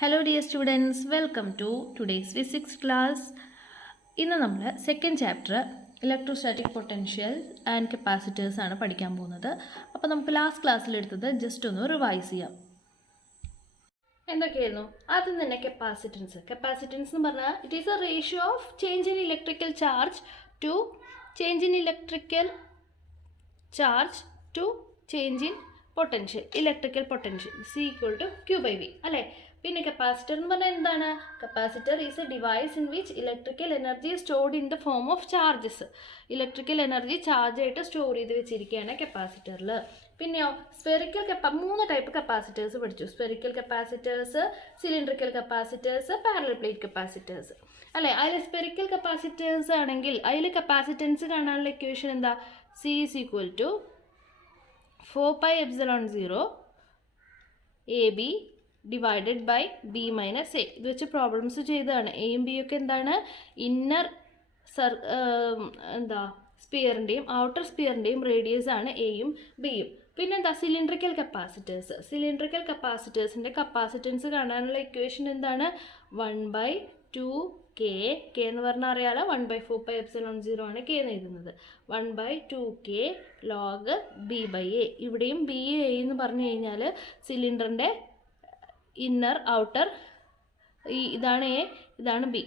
Hello dear students, welcome to today's physics class. ഇന്ന് നമ്മൾ second chapter electrostatic potential and capacitors ആണ് പഠിക്കാൻ പോകുന്നത്. അപ്പോൾ നമുക്ക് ലാസ്റ്റ് ക്ലാസ്സിലെടുത്തത് ജസ്റ്റ് ഒന്ന് റിവൈസ് ചെയ്യാം. എന്തൊക്കെയായിരുന്നു? ആദ്യം തന്നെ കപ്പാസിറ്റൻസ് എന്ന് പറഞ്ഞാൽ it is a ratio of change in electrical charge to change in electrical charge to change in potential, electrical potential C = Q/V അല്ലേ. പിന്നെ കപ്പാസിറ്റർ എന്ന് പറഞ്ഞാൽ എന്താണ്? Capacitor is a device in which electrical energy stored in the form of charges. Electrical energy charge ആയിട്ട് store ചെയ്ത് വെച്ചിരിക്കുകയാണ് കപ്പാസിറ്ററിൽ. പിന്നെയോ സ്പെറിക്കൽ മൂന്ന് ടൈപ്പ് കപ്പാസിറ്റേഴ്സ് പഠിച്ചു. Spherical capacitors, cylindrical capacitors, parallel plate capacitors അല്ലേ. അതിൽ സ്പെറിക്കൽ കപ്പാസിറ്റേഴ്സ് ആണെങ്കിൽ അതിൽ കപ്പാസിറ്റൻസ് കാണാനുള്ള ഇക്വേഷൻ എന്താ? C = 4πε0 AB divided by B - A. ഇത് വെച്ച് പ്രോബ്ലംസ് ചെയ്തതാണ്. എയും ബി ഒക്കെ എന്താണ്? ഇന്നർ സ്പിയറിൻ്റെയും ഔട്ടർ സ്പിയറിൻ്റെയും റേഡിയസ് ആണ് എയും ബിയും. പിന്നെന്താ സിലിണ്ടറിക്കൽ കപ്പാസിറ്റേഴ്സിൻ്റെ കപ്പാസിറ്റൻസ് കാണാനുള്ള ഇക്വേഷൻ എന്താണ്? 1/2K എന്ന് പറഞ്ഞാൽ അറിയാലോ, 1/4πε0 ആണ് K എന്ന് എഴുതുന്നത്. 1/2K log B/A. ഇവിടെയും B A എന്ന് പറഞ്ഞു കഴിഞ്ഞാൽ സിലിണ്ടറിൻ്റെ ഇന്നർ ഔട്ടർ ഇതാണ് എ, ഇതാണ് ബി.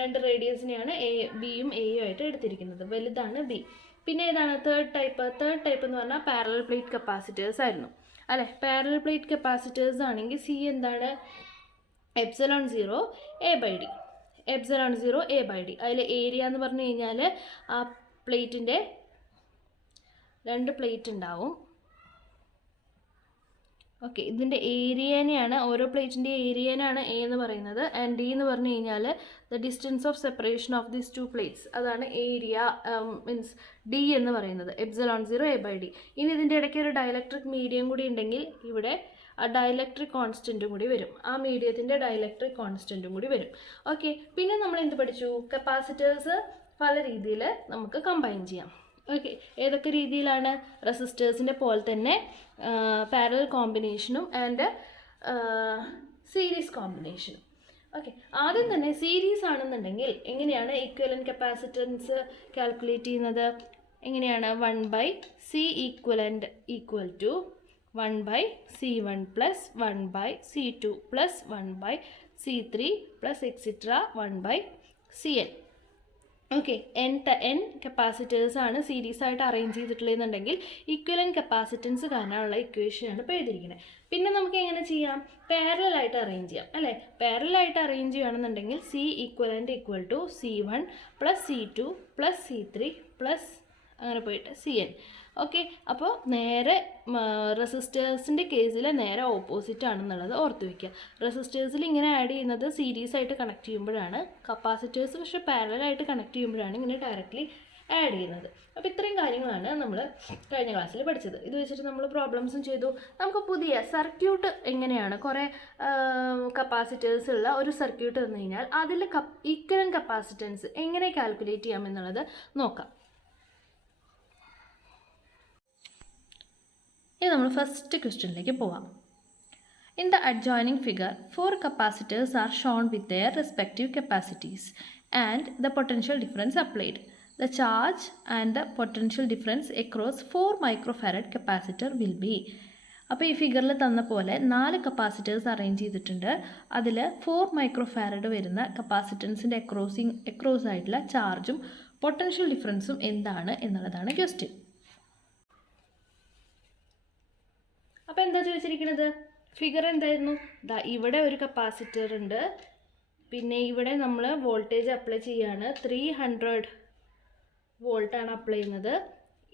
രണ്ട് റേഡിയസിനെയാണ് ബിയും എയും ആയിട്ട് എടുത്തിരിക്കുന്നത്. വലുതാണ് ബി. പിന്നെ ഏതാണ് തേർഡ് ടൈപ്പ് എന്ന് പറഞ്ഞാൽ പാരലൽ പ്ലേറ്റ് കപ്പാസിറ്റേഴ്സ് ആയിരുന്നു അല്ലേ. പാരലൽ പ്ലേറ്റ് കപ്പാസിറ്റേഴ്സ് ആണെങ്കിൽ C എന്താണ്? ε0 A/D. ε0 A/D. അതിൽ ഏരിയ എന്ന് പറഞ്ഞു കഴിഞ്ഞാൽ ആ പ്ലേറ്റിൻ്റെ രണ്ട് പ്ലേറ്റ് ഉണ്ടാവും. ഓക്കെ, ഇതിൻ്റെ ഏരിയനെയാണ്, ഓരോ പ്ലേറ്റിൻ്റെ ഏരിയനാണ് A എന്ന് പറയുന്നത്. ആൻഡ് D എന്ന് പറഞ്ഞു കഴിഞ്ഞാൽ the distance of separation of these two plates, അതാണ് ഏരിയ മീൻസ് D എന്ന് പറയുന്നത്. ε0 A/D. ഇനി ഇതിൻ്റെ ഇടയ്ക്ക് ഒരു ഡയലക്ട്രിക് മീഡിയം കൂടി ഉണ്ടെങ്കിൽ ഇവിടെ ആ ഡയലക്ട്രിക് കോൺസ്റ്റൻറ്റും കൂടി വരും. ആ മീഡിയത്തിൻ്റെ ഡയലക്ട്രിക് കോൺസ്റ്റൻറ്റും കൂടി വരും. ഓക്കെ, പിന്നെ നമ്മൾ എന്ത് പഠിച്ചു? കപ്പാസിറ്റേഴ്സ് പല രീതിയിൽ നമുക്ക് കമ്പൈൻ ചെയ്യാം. ഓക്കെ, ഏതൊക്കെ രീതിയിലാണ്? റെസിസ്റ്റേഴ്സിൻ്റെ പോലെ തന്നെ പാരലൽ കോമ്പിനേഷനും ആൻഡ് സീരീസ് കോമ്പിനേഷനും. ഓക്കെ, ആദ്യം തന്നെ സീരീസ് ആണെന്നുണ്ടെങ്കിൽ എങ്ങനെയാണ് ഇക്വലൻറ്റ് കപ്പാസിറ്റൻസ് കാൽക്കുലേറ്റ് ചെയ്യുന്നത്? എങ്ങനെയാണ്? 1/C equivalent = 1/C1 + 1/C2 + 1/C3 + etc. 1/Cn. Okay, n capacitors ആണ് സീരീസ് ആയിട്ട് അറേഞ്ച് ചെയ്തിട്ടുള്ളതെന്നുണ്ടെങ്കിൽ ഇക്വലൻറ്റ് കപ്പാസിറ്റൻസ് കാണാനുള്ള ഇക്വേഷനാണ് ഇപ്പോൾ എഴുതിയിരിക്കുന്നത്. പിന്നെ നമുക്ക് എങ്ങനെ ചെയ്യാം? പാരലലായിട്ട് അറേഞ്ച് ചെയ്യാം അല്ലേ. പാരലലായിട്ട് അറേഞ്ച് ചെയ്യുകയാണെന്നുണ്ടെങ്കിൽ C = C1 + C2 + C3 + അങ്ങനെ പോയിട്ട് Cn. ഓക്കെ, അപ്പോൾ നേരെ റെസിസ്റ്റേഴ്സിൻ്റെ കേസിൽ നേരെ ഓപ്പോസിറ്റ് ആണെന്നുള്ളത് ഓർത്ത് വയ്ക്കുക. റെസിസ്റ്റേഴ്സിൽ ഇങ്ങനെ ആഡ് ചെയ്യുന്നത് സീരീസ് ആയിട്ട് കണക്ട് ചെയ്യുമ്പോഴാണ്, കപ്പാസിറ്റേഴ്സ് പക്ഷേ പാരലലായിട്ട് കണക്ട് ചെയ്യുമ്പോഴാണ് ഇങ്ങനെ ഡയറക്റ്റ്ലി ആഡ് ചെയ്യുന്നത്. അപ്പോൾ ഇത്രയും കാര്യങ്ങളാണ് നമ്മൾ കഴിഞ്ഞ ക്ലാസ്സിൽ പഠിച്ചത്. ഇത് വെച്ചിട്ട് നമ്മൾ പ്രോബ്ലംസും ചെയ്തു. നമുക്ക് പുതിയ സർക്യൂട്ട് എങ്ങനെയാണ്, കുറേ കപ്പാസിറ്റേഴ്സ് ഉള്ള ഒരു സർക്യൂട്ട് തന്നു കഴിഞ്ഞാൽ അതിൽ ഈക്വലൻറ്റ് കപ്പാസിറ്റൻസ് എങ്ങനെ കാൽക്കുലേറ്റ് ചെയ്യാമെന്നുള്ളത് നോക്കാം. ഇനി നമ്മൾ ഫസ്റ്റ് ക്വസ്റ്റ്യനിലേക്ക് പോവാം. In the adjoining figure 4 capacitors are shown with their respective capacities and the potential difference applied. The charge and the potential difference across 4 microfarad capacitor will be. അപ്പോൾ ഈ ഫിഗറിൽ തന്ന പോലെ 4 കപ്പാസിറ്റേഴ്സ് അറേഞ്ച് ചെയ്തിട്ടുണ്ട്. അതിൽ 4 മൈക്രോഫാരഡ് വരുന്ന കപ്പാസിറ്റൻസിൻ്റെ അക്രോസ് ആയിട്ടുള്ള ചാർജും പൊട്ടൻഷ്യൽ ഡിഫറൻസും എന്താണ് എന്നുള്ളതാണ് ക്വസ്റ്റ്യൻ. അപ്പോൾ എന്താ ചോദിച്ചിരിക്കുന്നത്? ഫിഗർ എന്തായിരുന്നു? ഇവിടെ ഒരു കപ്പാസിറ്റർ ഉണ്ട്. പിന്നെ ഇവിടെ നമ്മൾ വോൾട്ടേജ് അപ്ലൈ ചെയ്യാണ്. 300 വോൾട്ടാണ് അപ്ലൈ ചെയ്യുന്നത്.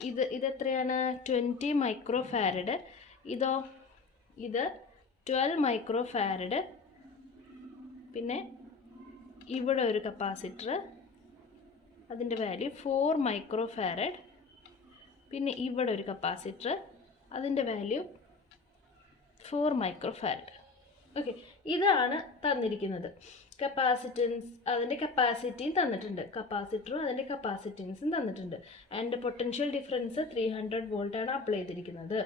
ഇത് എത്രയാണ്? 20 മൈക്രോഫാരഡ്. ഇത് 12 മൈക്രോഫാരഡ്. പിന്നെ ഇവിടെ ഒരു കപ്പാസിറ്റർ, അതിൻ്റെ വാല്യൂ 4 മൈക്രോഫാരഡ്. പിന്നെ ഇവിടെ ഒരു കപ്പാസിറ്റർ, അതിൻ്റെ വാല്യൂ 4 മൈക്രോഫാരഡ്. ഓക്കെ, ഇതാണ് തന്നിരിക്കുന്നത്. കപ്പാസിറ്റൻസ്, അതിൻ്റെ കപ്പാസിറ്റിയും തന്നിട്ടുണ്ട്. കപ്പാസിറ്ററും അതിൻ്റെ കപ്പാസിറ്റൻസും തന്നിട്ടുണ്ട്. ആൻഡ് പൊട്ടൻഷ്യൽ ഡിഫറൻസ് 300 വോൾട്ടാണ് അപ്ലൈ ചെയ്തിരിക്കുന്നത്.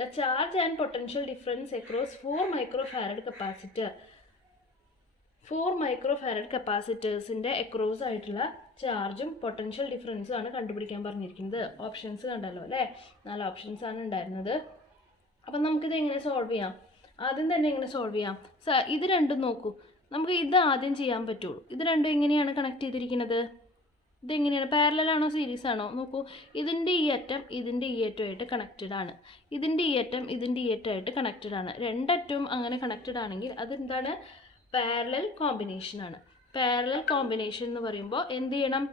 The charge and potential difference across 4 microfarad capacitor 4 micro farad കപ്പാസിറ്റേഴ്സിൻ്റെ അക്രോസ് ആയിട്ടുള്ള ചാർജും പൊട്ടൻഷ്യൽ ഡിഫറൻസും ആണ് കണ്ടുപിടിക്കാൻ പറഞ്ഞിരിക്കുന്നത്. ഓപ്ഷൻസ് കണ്ടല്ലോ അല്ലേ, 4 ഓപ്ഷൻസ് ആണ് ഉണ്ടായിരുന്നത്. അപ്പം നമുക്കിത് എങ്ങനെ സോൾവ് ചെയ്യാം? ആദ്യം തന്നെ എങ്ങനെ സോൾവ് ചെയ്യാം? ഇത് രണ്ടും നോക്കൂ, നമുക്ക് ഇത് ആദ്യം ചെയ്യാൻ പറ്റുള്ളൂ. ഇത് രണ്ടും എങ്ങനെയാണ് കണക്ട് ചെയ്തിരിക്കുന്നത്? ഇതെങ്ങനെയാണ്, പാരലലാണോ സീരീസ് ആണോ? നോക്കൂ, ഇതിൻ്റെ ഈ അറ്റം ഇതിൻ്റെ ഈ അറ്റമായിട്ട് കണക്റ്റഡ് ആണ്, ഇതിൻ്റെ ഈ അറ്റം ഇതിൻ്റെ ഈ അറ്റമായിട്ട് കണക്റ്റഡ് ആണ്. രണ്ടറ്റവും അങ്ങനെ കണക്റ്റഡ് ആണെങ്കിൽ അതെന്താണ്? പാരലൽ കോമ്പിനേഷൻ ആണ്. പാരലൽ കോമ്പിനേഷൻ എന്ന് പറയുമ്പോൾ എന്ത് ചെയ്യണം?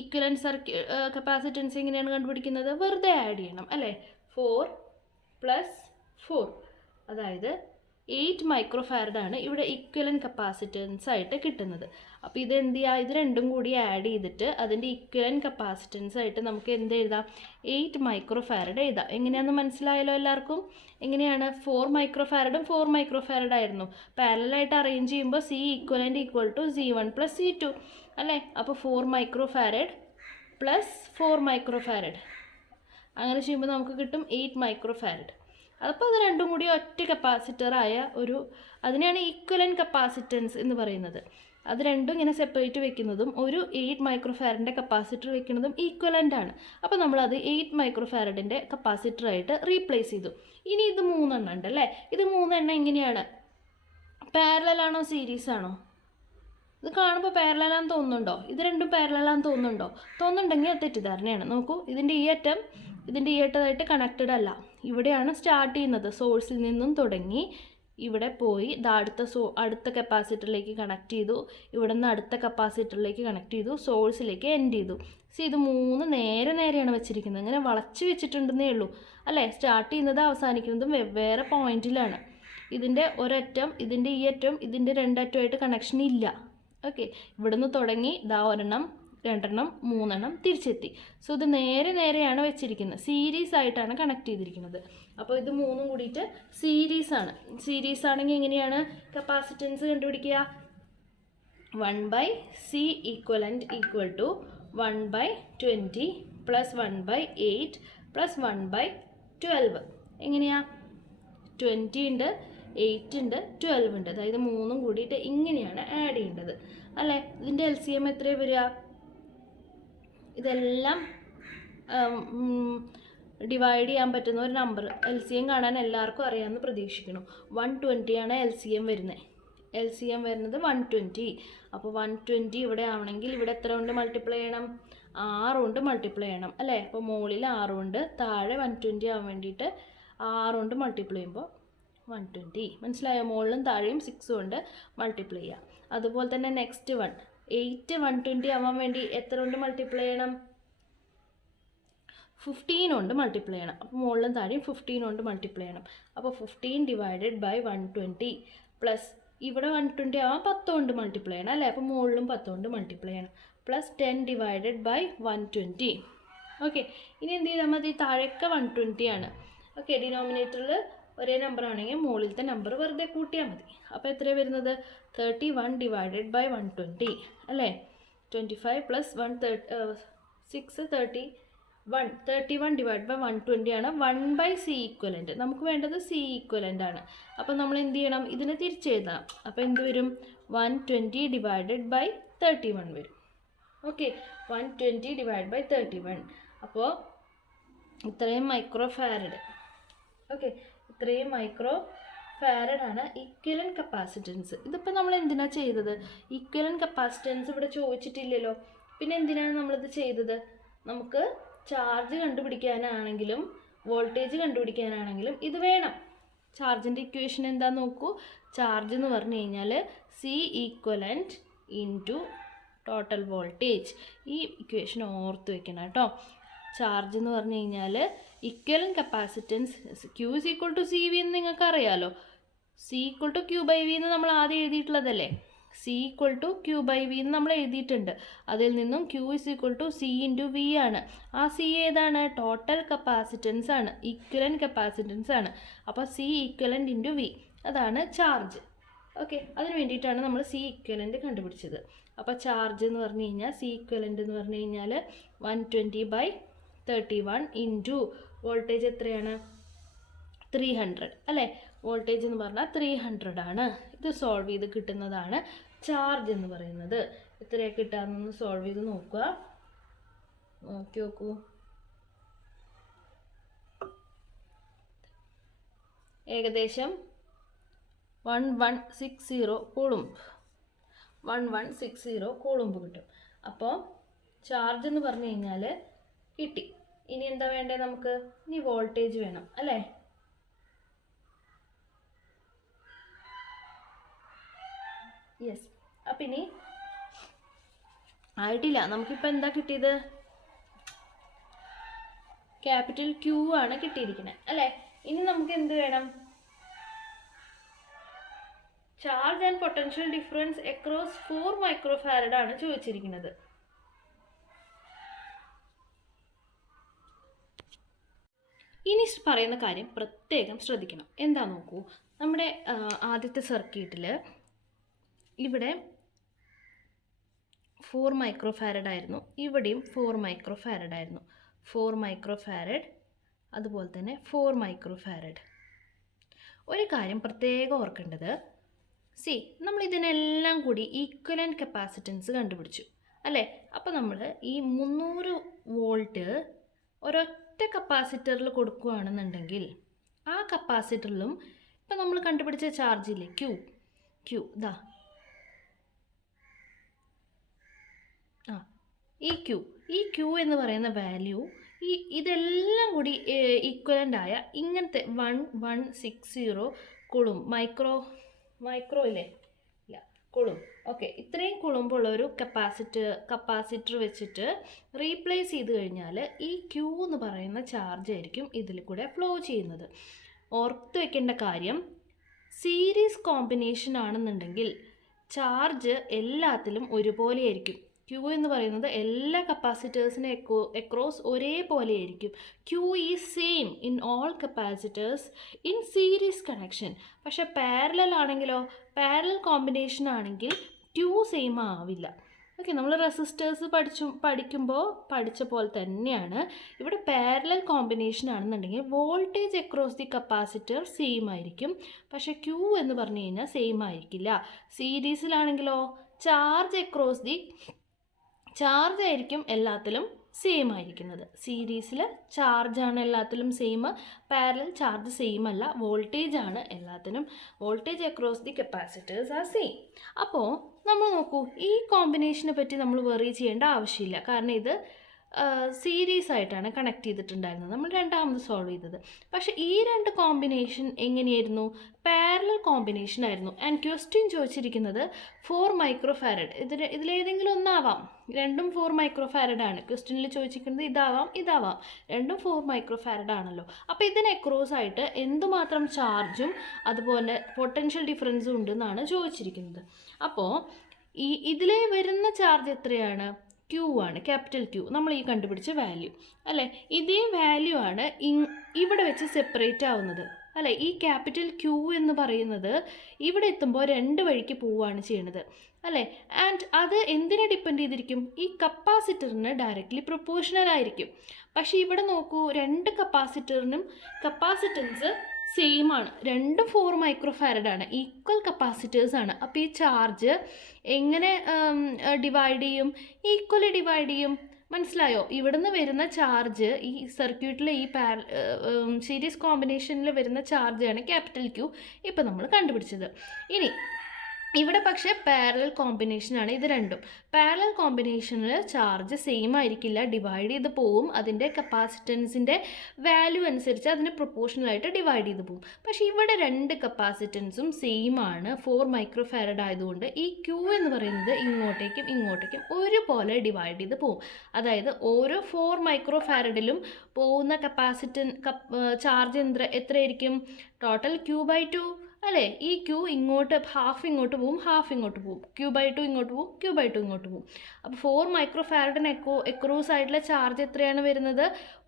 ഇക്വലന്റ് കപ്പാസിറ്റൻസ് എങ്ങനെയാണ് കണ്ടുപിടിക്കുന്നത്? വെറുതെ ആഡ് ചെയ്യണം അല്ലേ? 4 + 4 അതായത് 8 മൈക്രോ ഫാരഡാണ് ഇവിടെ ഇക്വലന്റ് കപ്പാസിറ്റൻസ് ആയിട്ട് കിട്ടുന്നത്. അപ്പോൾ ഇത് എന്ത് ചെയ്യുക? ഇത് രണ്ടും കൂടി ആഡ് ചെയ്തിട്ട് അതിൻ്റെ ഇക്വലന്റ് കപ്പാസിറ്റൻസ് ആയിട്ട് നമുക്ക് എന്ത് എഴുതാം? 8 മൈക്രോ ഫാരഡ് എഴുതാം. എങ്ങനെയാണെന്ന് മനസ്സിലായല്ലോ എല്ലാവർക്കും? എങ്ങനെയാണ്? 4 മൈക്രോ ഫാരഡും 4 മൈക്രോ ഫാരഡ് ആയിരുന്നു. പാരലായിട്ട് അറേഞ്ച് ചെയ്യുമ്പോൾ C ഇക്വലന്റ് = C1 + C2 അല്ലേ? അപ്പോൾ 4 മൈക്രോ ഫാരഡ് + 4 മൈക്രോ ഫാരഡ് അങ്ങനെ ചെയ്യുമ്പോൾ നമുക്ക് കിട്ടും 8 മൈക്രോ ഫാരഡ്. അപ്പോൾ അത് രണ്ടും കൂടി ഒറ്റ കപ്പാസിറ്ററായ അതിനെയാണ് ഈക്വലന്റ് കപ്പാസിറ്റൻസ് എന്ന് പറയുന്നത്. അത് രണ്ടും ഇങ്ങനെ സെപ്പറേറ്റ് വെക്കുന്നതും ഒരു 8 മൈക്രോ ഫാരഡിൻ്റെ കപ്പാസിറ്റർ വെക്കുന്നതും ഈക്വലൻ്റ് ആണ്. അപ്പോൾ നമ്മളത് 8 മൈക്രോ ഫാരഡിൻ്റെ കപ്പാസിറ്ററായിട്ട് റീപ്ലേസ് ചെയ്തു. ഇനി ഇത് 3 എണ്ണം ഉണ്ടല്ലേ, ഇത് 3 എണ്ണം എങ്ങനെയാണ്? പാരലലാണോ സീരീസ് ആണോ? ഇത് കാണുമ്പോൾ പാരലലാന്ന് തോന്നുന്നുണ്ടോ? ഇത് രണ്ടും പാരലലാന്ന് തോന്നുന്നുണ്ടോ? തോന്നുന്നുണ്ടെങ്കിൽ അത് തെറ്റിദ്ധാരണയാണ്. നോക്കൂ, ഇതിൻ്റെ ഈ അറ്റം ഇതിൻ്റെ ഈ അറ്റമായിട്ട് കണക്റ്റഡ് അല്ല. ഇവിടെയാണ് സ്റ്റാർട്ട് ചെയ്യുന്നത്, സോഴ്സിൽ നിന്നും തുടങ്ങി ഇവിടെ പോയി അടുത്ത കപ്പാസിറ്ററിലേക്ക് കണക്ട് ചെയ്തു, ഇവിടെ നിന്ന് അടുത്ത കപ്പാസിറ്ററിലേക്ക് കണക്ട് ചെയ്തു, സോഴ്സിലേക്ക് എൻഡ് ചെയ്തു. ഇത് 3 നേരെയാണ് വെച്ചിരിക്കുന്നത്. ഇങ്ങനെ വളച്ച് വെച്ചിട്ടുണ്ടെന്നേ ഉള്ളൂ അല്ലേ? സ്റ്റാർട്ട് ചെയ്യുന്നത് അവസാനിക്കുന്നതും വെവ്വേറെ പോയിന്റിലാണ്. ഇതിൻ്റെ ഒരറ്റം ഇതിൻ്റെ ഈ അറ്റം ഇതിൻ്റെ രണ്ടറ്റമായിട്ട് കണക്ഷൻ ഇല്ല. ഓക്കെ, ഇവിടുന്ന് തുടങ്ങി ഒരെണ്ണം 2 എണ്ണം 3 എണ്ണം തിരിച്ചെത്തി. ഇത് നേരെയാണ് വെച്ചിരിക്കുന്നത്, സീരീസ് ആയിട്ടാണ് കണക്ട് ചെയ്തിരിക്കുന്നത്. അപ്പോൾ ഇത് 3ഉം കൂടിയിട്ട് സീരീസ് ആണ്. സീരീസ് ആണെങ്കിൽ എങ്ങനെയാണ് കപ്പാസിറ്റൻസ് കണ്ടുപിടിക്കുക? 1/C equivalent = 1/20 + 1/8 + 1/12. എങ്ങനെയാ? 20 ഉണ്ട്, 8 ഉണ്ട്, 12 ഉണ്ട്. അതായത് 3ഉം കൂടിയിട്ട് ഇങ്ങനെയാണ് ആഡ് ചെയ്യേണ്ടത് അല്ലേ? ഇതിൻ്റെ LCM എത്രയാണ് വരിക? ഇതെല്ലാം ഡിവൈഡ് ചെയ്യാൻ പറ്റുന്ന ഒരു നമ്പർ. LCM കാണാൻ എല്ലാവർക്കും അറിയാമെന്ന് പ്രതീക്ഷിക്കുന്നു. 120 ആണ് LCM വരുന്നത്. LCM വരുന്നത് 120. അപ്പോൾ 120 ഇവിടെ ആവണമെങ്കിൽ ഇവിടെ എത്ര കൊണ്ട് മൾട്ടിപ്ലൈ ചെയ്യണം? 6 കൊണ്ട് മൾട്ടിപ്ലൈ ചെയ്യണം അല്ലേ? അപ്പോൾ മുകളിൽ 6 കൊണ്ട്, താഴെ 120 ആവാൻ വേണ്ടിയിട്ട് 6 കൊണ്ട് മൾട്ടിപ്ലൈ ചെയ്യുമ്പോൾ 120. മനസ്സിലായോ? മുകളിലും താഴെയും 6 കൊണ്ട് മൾട്ടിപ്ലൈ ചെയ്യാം. അതുപോലെ തന്നെ നെക്സ്റ്റ് 8 120 ആവാൻ വേണ്ടി എത്ര കൊണ്ട് മൾട്ടിപ്ലൈ ചെയ്യണം? 15 കൊണ്ട് മൾട്ടിപ്ലൈ ചെയ്യണം. അപ്പോൾ മുകളിലും താഴെയും 15 കൊണ്ട് മൾട്ടിപ്ലൈ ചെയ്യണം. അപ്പോൾ 15 / 120 പ്ലസ് ഇവിടെ 120 ആവാൻ 10 കൊണ്ട് മൾട്ടിപ്ലൈ ചെയ്യണം അല്ലേ? അപ്പോൾ മുകളിലും 10 കൊണ്ട് മൾട്ടിപ്ലൈ ചെയ്യണം. പ്ലസ് 10 / 120. ഓക്കെ, ഇനി എന്ത് ചെയ്താൽ മതി? താഴേക്ക് 120 ആണ്. ഓക്കെ, ഡിനോമിനേറ്ററിൽ ഒരേ നമ്പർ ആണെങ്കിൽ മുകളിലത്തെ നമ്പർ വെറുതെ കൂട്ടിയാൽ മതി. അപ്പോൾ എത്രയാണ് വരുന്നത്? 31 / 120 അല്ലേ? 25 + 6 31. 31 / 120 ആണ് 1/C equivalent. നമുക്ക് വേണ്ടത് C equivalent ആണ്. അപ്പോൾ നമ്മൾ എന്ത് ചെയ്യണം? ഇതിനെ തിരിച്ചെഴുതണം. അപ്പോൾ എന്ത് വരും? 120 / 31 വരും. ഓക്കെ, 120 / 31. അപ്പോൾ ഇത്രയും മൈക്രോ ഫാരഡ്. ഓക്കെ, ഇത്രയും മൈക്രോ ഫാരഡാണ് ഇക്വലന്റ് കപ്പാസിറ്റൻസ്. ഇതിപ്പോൾ നമ്മൾ എന്തിനാണ് ചെയ്തത്? ഇക്വലന്റ് കപ്പാസിറ്റൻസ് ഇവിടെ ചോദിച്ചിട്ടില്ലല്ലോ, പിന്നെ എന്തിനാണ് നമ്മളിത് ചെയ്തത്? നമുക്ക് ചാർജ് കണ്ടുപിടിക്കാനാണെങ്കിലും വോൾട്ടേജ് കണ്ടുപിടിക്കാനാണെങ്കിലും ഇത് വേണം. ചാർജിൻ്റെ ഇക്വേഷൻ എന്താ നോക്കൂ. ചാർജ് എന്ന് പറഞ്ഞു കഴിഞ്ഞാൽ C equivalent × ടോട്ടൽ വോൾട്ടേജ്. ഈ ഇക്വേഷൻ ഓർത്ത് വെക്കണം കേട്ടോ. ചാർജ് എന്ന് പറഞ്ഞു കഴിഞ്ഞാൽ ഇക്വലന്റ് കപ്പാസിറ്റൻസ് Q = CV എന്ന് നിങ്ങൾക്ക് അറിയാമല്ലോ. C = Q/V എന്ന് നമ്മൾ ആദ്യം എഴുതിയിട്ടുള്ളതല്ലേ? C = Q/V എന്ന് നമ്മൾ എഴുതിയിട്ടുണ്ട്. അതിൽ നിന്നും Q = C × V ആണ്. ആ C ഏതാണ്? ടോട്ടൽ കപ്പാസിറ്റൻസ് ആണ്, ഇക്വലന്റ് കപ്പാസിറ്റൻസ് ആണ്. അപ്പോൾ C equivalent × V അതാണ് ചാർജ്. ഓക്കെ, അതിന് വേണ്ടിയിട്ടാണ് നമ്മൾ C equivalent കണ്ടുപിടിച്ചത്. അപ്പോൾ ചാർജ് എന്ന് പറഞ്ഞു കഴിഞ്ഞാൽ C equivalent എന്ന് പറഞ്ഞു കഴിഞ്ഞാൽ 120 / 31 × വോൾട്ടേജ് എത്രയാണ്? 300 അല്ലേ? വോൾട്ടേജ് എന്ന് പറഞ്ഞാൽ 300 ആണ്. ഇത് സോൾവ് ചെയ്ത് കിട്ടുന്നതാണ് ചാർജ് എന്ന് പറയുന്നത്. എത്രയാണ് കിട്ടാമെന്നൊന്ന് സോൾവ് ചെയ്ത് നോക്കുക. നോക്കൂ. ഏകദേശം 1160 കൂളുംബ് 1160 കൂളുംബ് കിട്ടും. അപ്പോൾ ചാർജ് എന്ന് പറഞ്ഞു കഴിഞ്ഞാൽ കിട്ടി. ഇനി എന്താ വേണ്ടത് നമുക്ക്? ഇനി വോൾട്ടേജ് വേണം അല്ലേ? യെസ്. അപ്പം ഇനി ആയിട്ടില്ല. നമുക്കിപ്പോൾ എന്താ കിട്ടിയത്? ക്യാപിറ്റൽ Q ആണ് കിട്ടിയിരിക്കുന്നത് അല്ലേ? ഇനി നമുക്ക് എന്ത് വേണം? Charge and potential difference across 4 microfarad ആണ് ചോദിച്ചിരിക്കുന്നത്. ഇനി പറയുന്ന കാര്യം പ്രത്യേകം ശ്രദ്ധിക്കണം. എന്താ നോക്കൂ, നമ്മുടെ ആദ്യത്തെ സർക്യൂട്ടിൽ ഇവിടെ 4 മൈക്രോഫാരഡ് ആയിരുന്നു, ഇവിടെയും 4 മൈക്രോഫാരഡ് ആയിരുന്നു. 4 മൈക്രോഫാരഡ് അതുപോലെ തന്നെ 4 മൈക്രോഫാരഡ്. ഒരു കാര്യം പ്രത്യേകം ഓർക്കേണ്ടത്, നമ്മൾ ഇതിനെല്ലാം കൂടി ഈക്വലൻ്റ് കപ്പാസിറ്റൻസ് കണ്ടുപിടിച്ചു അല്ലേ? അപ്പോൾ നമ്മൾ ഈ 300 വോൾട്ട് ഒരൊറ്റ കപ്പാസിറ്ററിൽ കൊടുക്കുകയാണെന്നുണ്ടെങ്കിൽ ആ കപ്പാസിറ്ററിലും ഇപ്പം നമ്മൾ കണ്ടുപിടിച്ച ചാർജില്ലേ Q ഇതാ, ഈ Q എന്ന് പറയുന്ന വാല്യൂ ഇതെല്ലാം കൂടി ഈക്വലൻ്റ് ആയ ഇങ്ങനത്തെ 1160 കുളും മൈക്രോ ഇല്ലേ? ഇല്ല, കുളും. ഓക്കെ, ഇത്രയും കുളുമ്പുള്ള ഒരു കപ്പാസിറ്റർ വെച്ചിട്ട് റീപ്ലേസ് ചെയ്ത് കഴിഞ്ഞാൽ ഈ Q എന്ന് പറയുന്ന ചാർജ് ആയിരിക്കും ഇതിൽ കൂടെ ഫ്ലോ ചെയ്യുന്നത്. ഓർത്ത് വെക്കേണ്ട കാര്യം, സീരീസ് കോമ്പിനേഷൻ ആണെന്നുണ്ടെങ്കിൽ ചാർജ് എല്ലാത്തിലും ഒരുപോലെ ആയിരിക്കും. Q എന്ന് പറയുന്നത് എല്ലാ കപ്പാസിറ്റേഴ്സിനെ അക്രോസ് ഒരേപോലെ ആയിരിക്കും. Q is same in all capacitors in series connection. പക്ഷെ പാരലൽ ആണെങ്കിലോ, പാരലൽ കോമ്പിനേഷൻ ആണെങ്കിൽ Q സെയിം ആവില്ല. ഓക്കെ, നമ്മൾ റെസിസ്റ്റേഴ്സ് പഠിക്കുമ്പോൾ പഠിച്ച പോലെ തന്നെയാണ് ഇവിടെ പാരലൽ കോമ്പിനേഷൻ ആണെന്നുണ്ടെങ്കിൽ voltage across the capacitor same ആയിരിക്കും. പക്ഷേ Q എന്ന് പറഞ്ഞു കഴിഞ്ഞാൽ സെയിം ആയിരിക്കില്ല. സീരീസിലാണെങ്കിലോ ചാർജ് ആയിരിക്കും എല്ലാത്തിലും സെയിം ആയിരിക്കുന്നത്. സീരീസിൽ ചാർജാണ് എല്ലാത്തിലും സെയിം, പാരലൽ ചാർജ് സെയിം അല്ല, വോൾട്ടേജ് ആണ് എല്ലാത്തിനും. Voltage across the capacitors are same. അപ്പോൾ നമ്മൾ നോക്കൂ, ഈ കോമ്പിനേഷനെ പറ്റി നമ്മൾ വെറി ചെയ്യേണ്ട ആവശ്യമില്ല. കാരണം ഇത് സീരീസ് ആയിട്ടാണ് കണക്ട് ചെയ്തിട്ടുണ്ടായിരുന്നത്, നമ്മൾ രണ്ടാമത് സോൾവ് ചെയ്തത്. പക്ഷേ ഈ രണ്ട് കോമ്പിനേഷൻ എങ്ങനെയായിരുന്നു? പാരലൽ കോമ്പിനേഷൻ ആയിരുന്നു. ആൻഡ് ക്വസ്റ്റ്യൻ ചോദിച്ചിരിക്കുന്നത് 4 മൈക്രോഫാരഡ്. ഇതിലേതെങ്കിലും ഒന്നാവാം, രണ്ടും 4 മൈക്രോഫാരഡ് ആണ്. ക്വസ്റ്റ്യനിൽ ചോദിച്ചിരിക്കുന്നത് ഇതാവാം, രണ്ടും 4 മൈക്രോഫാരഡ് ആണല്ലോ. അപ്പോൾ ഇതിന് അക്രോസ് ആയിട്ട് എന്തുമാത്രം ചാർജും അതുപോലെ പൊട്ടൻഷ്യൽ ഡിഫറൻസും ഉണ്ടെന്നാണ് ചോദിച്ചിരിക്കുന്നത്. അപ്പോൾ ഇതിലെ വരുന്ന ചാർജ് എത്രയാണ്? Q ആണ്, ക്യാപിറ്റൽ Q, നമ്മൾ ഈ കണ്ടുപിടിച്ച വാല്യൂ അല്ലേ? ഇതേ വാല്യൂ ആണ് ഇവിടെ വെച്ച് സെപ്പറേറ്റ് ആവുന്നത് അല്ലേ? ഈ ക്യാപിറ്റൽ Q എന്ന് പറയുന്നത് ഇവിടെ എത്തുമ്പോൾ 2 വഴിക്ക് പോവുകയാണ് ചെയ്യുന്നത് അല്ലേ? ആൻഡ് അത് എന്തിനെ ഡിപ്പെൻഡ് ചെയ്തിരിക്കും? ഈ കപ്പാസിറ്ററിന് ഡയറക്റ്റ്ലി പ്രൊപ്പോർഷണൽ ആയിരിക്കും. പക്ഷേ ഇവിടെ നോക്കൂ, രണ്ട് കപ്പാസിറ്ററിനും കപ്പാസിറ്റൻസ് സെയിം ആണ്, രണ്ടും 4 മൈക്രോഫാരഡ് ആണ്, ഈക്വൽ കപ്പാസിറ്റേഴ്സ് ആണ്. അപ്പോൾ ഈ ചാർജ് എങ്ങനെ ഡിവൈഡ് ചെയ്യും? ഈക്വലി ഡിവൈഡ് ചെയ്യും. മനസ്സിലായോ? ഇവിടുന്ന് വരുന്ന ചാർജ് ഈ സർക്യൂട്ടിലെ ഈ സീരീസ് കോമ്പിനേഷനിൽ വരുന്ന ചാർജാണ് ക്യാപിറ്റൽ Q ഇപ്പോൾ നമ്മൾ കണ്ടുപിടിച്ചത്. ഇനി ഇവിടെ പക്ഷേ പാരലൽ കോമ്പിനേഷനാണ് ഇത് രണ്ടും. പാരലൽ കോമ്പിനേഷനിൽ ചാർജ് സെയിം ആയിരിക്കില്ല, ഡിവൈഡ് ചെയ്ത് പോവും. അതിൻ്റെ കപ്പാസിറ്റൻസിൻ്റെ വാല്യൂ അനുസരിച്ച് അതിന് പ്രൊപ്പോർഷണലായിട്ട് ഡിവൈഡ് ചെയ്ത് പോവും. പക്ഷേ ഇവിടെ രണ്ട് കപ്പാസിറ്റൻസും സെയിം ആണ്, 4 മൈക്രോഫാരഡ് ആയതുകൊണ്ട് ഈ Q എന്ന് പറയുന്നത് ഇങ്ങോട്ടേക്കും ഒരുപോലെ ഡിവൈഡ് ചെയ്ത് പോവും. അതായത് ഓരോ 4 മൈക്രോഫാരഡിലും പോകുന്ന ചാർജ് എത്രയായിരിക്കും? ടോട്ടൽ Q/2 അല്ലേ? ഈ Q ഇങ്ങോട്ട് ഹാഫ് ഇങ്ങോട്ട് പോവും, Q/2 ഇങ്ങോട്ട് പോവും, Q/2 ഇങ്ങോട്ട് പോവും. അപ്പോൾ 4 മൈക്രോഫാരഡിന് എക്രോസ് ആയിട്ടുള്ള ചാർജ് എത്രയാണ് വരുന്നത്?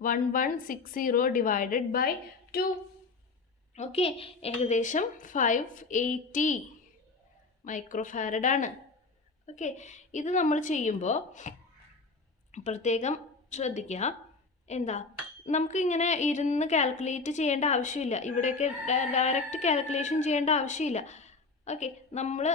1160 ഡിവൈഡഡ് ബൈ 2. ഓക്കെ, ഏകദേശം 580 മൈക്രോഫാരഡാണ്. ഓക്കെ, ഇത് നമ്മൾ ചെയ്യുമ്പോൾ പ്രത്യേകം ശ്രദ്ധിക്കുക. എന്താ, നമുക്ക് ഇങ്ങനെ ഇരുന്ന് കാൽക്കുലേറ്റ് ചെയ്യേണ്ട ആവശ്യമില്ല. ഇവിടെയൊക്കെ ഡയറക്റ്റ് കാൽക്കുലേഷൻ ചെയ്യേണ്ട ആവശ്യമില്ല. ഓക്കെ, നമ്മൾ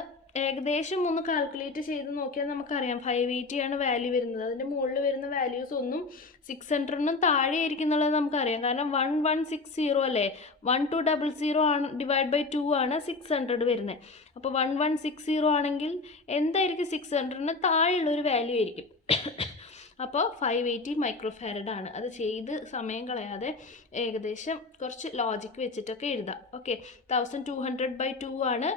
ഏകദേശം ഒന്ന് കാൽക്കുലേറ്റ് ചെയ്ത് നോക്കിയാൽ നമുക്കറിയാം 580 ആണ് വാല്യൂ വരുന്നത്. അതിൻ്റെ മുകളിൽ വരുന്ന വാല്യൂസ് ഒന്നും 600-നും താഴെ ആയിരിക്കും എന്നുള്ളത് നമുക്കറിയാം. കാരണം 1160 അല്ലേ, 1200 ആണ് ഡിവൈഡ് ബൈ 2 ആണ് 600 വരുന്നത്. അപ്പോൾ 1160 ആണെങ്കിൽ എന്തായിരിക്കും 600-ന് താഴെയുള്ളൊരു വാല്യൂ ആയിരിക്കും. അപ്പോൾ 580 മൈക്രോ ഫാരഡ് ആണ്. അത് ചെയ്ത് സമയം കളയാതെ ഏകദേശം കുറച്ച് ലോജിക്ക് വെച്ചിട്ടൊക്കെ എഴുതാം. ഓക്കെ, 1200/2 ആണ്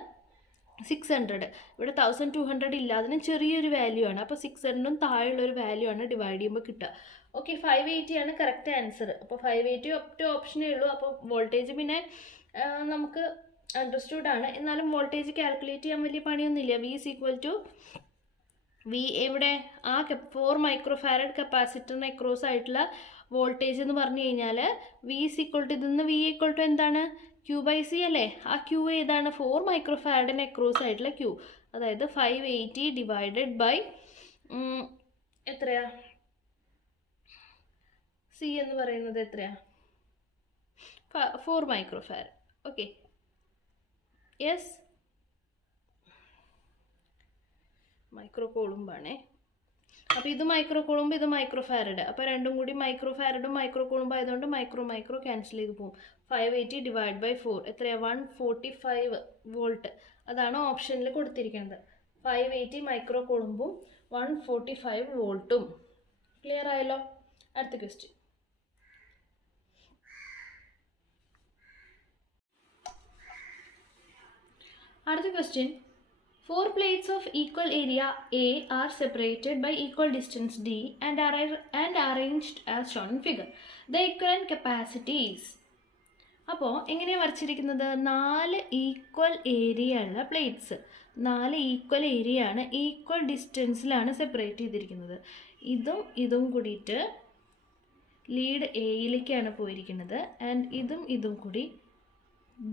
600. ഇവിടെ 1200 ഇല്ല, അതിന് ചെറിയൊരു വാല്യൂ ആണ്. അപ്പോൾ 600-നും താഴെയുള്ളൊരു വാല്യൂ ആണ് ഡിവൈഡ് ചെയ്യുമ്പോൾ കിട്ടുക. ഓക്കെ, 580 ആണ് കറക്റ്റ് ആൻസർ. അപ്പോൾ 580 ഒറ്റ ഓപ്ഷനേ ഉള്ളൂ. അപ്പോൾ വോൾട്ടേജ് പിന്നെ നമുക്ക് അണ്ടർസ്റ്റുഡ് ആണ്. എന്നാലും വോൾട്ടേജ് കാൽക്കുലേറ്റ് ചെയ്യാൻ വലിയ പണിയൊന്നുമില്ല. വി എവിടെ ആ 4 മൈക്രോ ഫാരഡ് കപ്പാസിറ്ററിന് അക്രോസ് ആയിട്ടുള്ള വോൾട്ടേജ് എന്ന് പറഞ്ഞു കഴിഞ്ഞാൽ ഇതിന്ന് വി ഈക്വൽ ടു എന്താണ്, Q/C അല്ലേ. ആ Q ഏതാണ്, 4 മൈക്രോ ഫാരഡിന് അക്രോസ് ആയിട്ടുള്ള Q. അതായത് 580 ഡിവൈഡഡ് ബൈ എത്രയാ, C എന്ന് പറയുന്നത് എത്രയാ, 4 micro farad. Okay, yes, micro കൂളുംബാണേ. അപ്പോൾ ഇത് മൈക്രോ കൂളുംബ്, ഇത് മൈക്രോ ഫാരഡ്. അപ്പോൾ രണ്ടും കൂടി മൈക്രോ ഫാരഡും മൈക്രോ കൂളുംബ് ആയതുകൊണ്ട് മൈക്രോ ക്യാൻസൽ ചെയ്ത് പോകും. 580 ഡിവൈഡ് ബൈ 4 എത്രയാണ്, 145 വോൾട്ട്. അതാണ് ഓപ്ഷനിൽ കൊടുത്തിരിക്കുന്നത്. 580 മൈക്രോ കൂളുംബും 145 വോൾട്ടും. ക്ലിയർ ആയല്ലോ. അടുത്ത ക്വസ്റ്റ്യൻ. അടുത്ത question, 4 plates of equal area A are separated by equal distance D and arranged as shown in figure. The equivalent capacities. അപ്പോൾ എങ്ങനെയാണ് വരച്ചിരിക്കുന്നത്, 4 ഈക്വൽ ഏരിയ ഉള്ള പ്ലേറ്റ്സ്, 4 ഈക്വൽ ഏരിയ ആണ്, ഈക്വൽ ഡിസ്റ്റൻസിലാണ് സെപ്പറേറ്റ് ചെയ്തിരിക്കുന്നത്. ഇതും കൂടിയിട്ട് ലീഡ് എയിലേക്കാണ് പോയിരിക്കുന്നത്. ആൻഡ് ഇതും കൂടി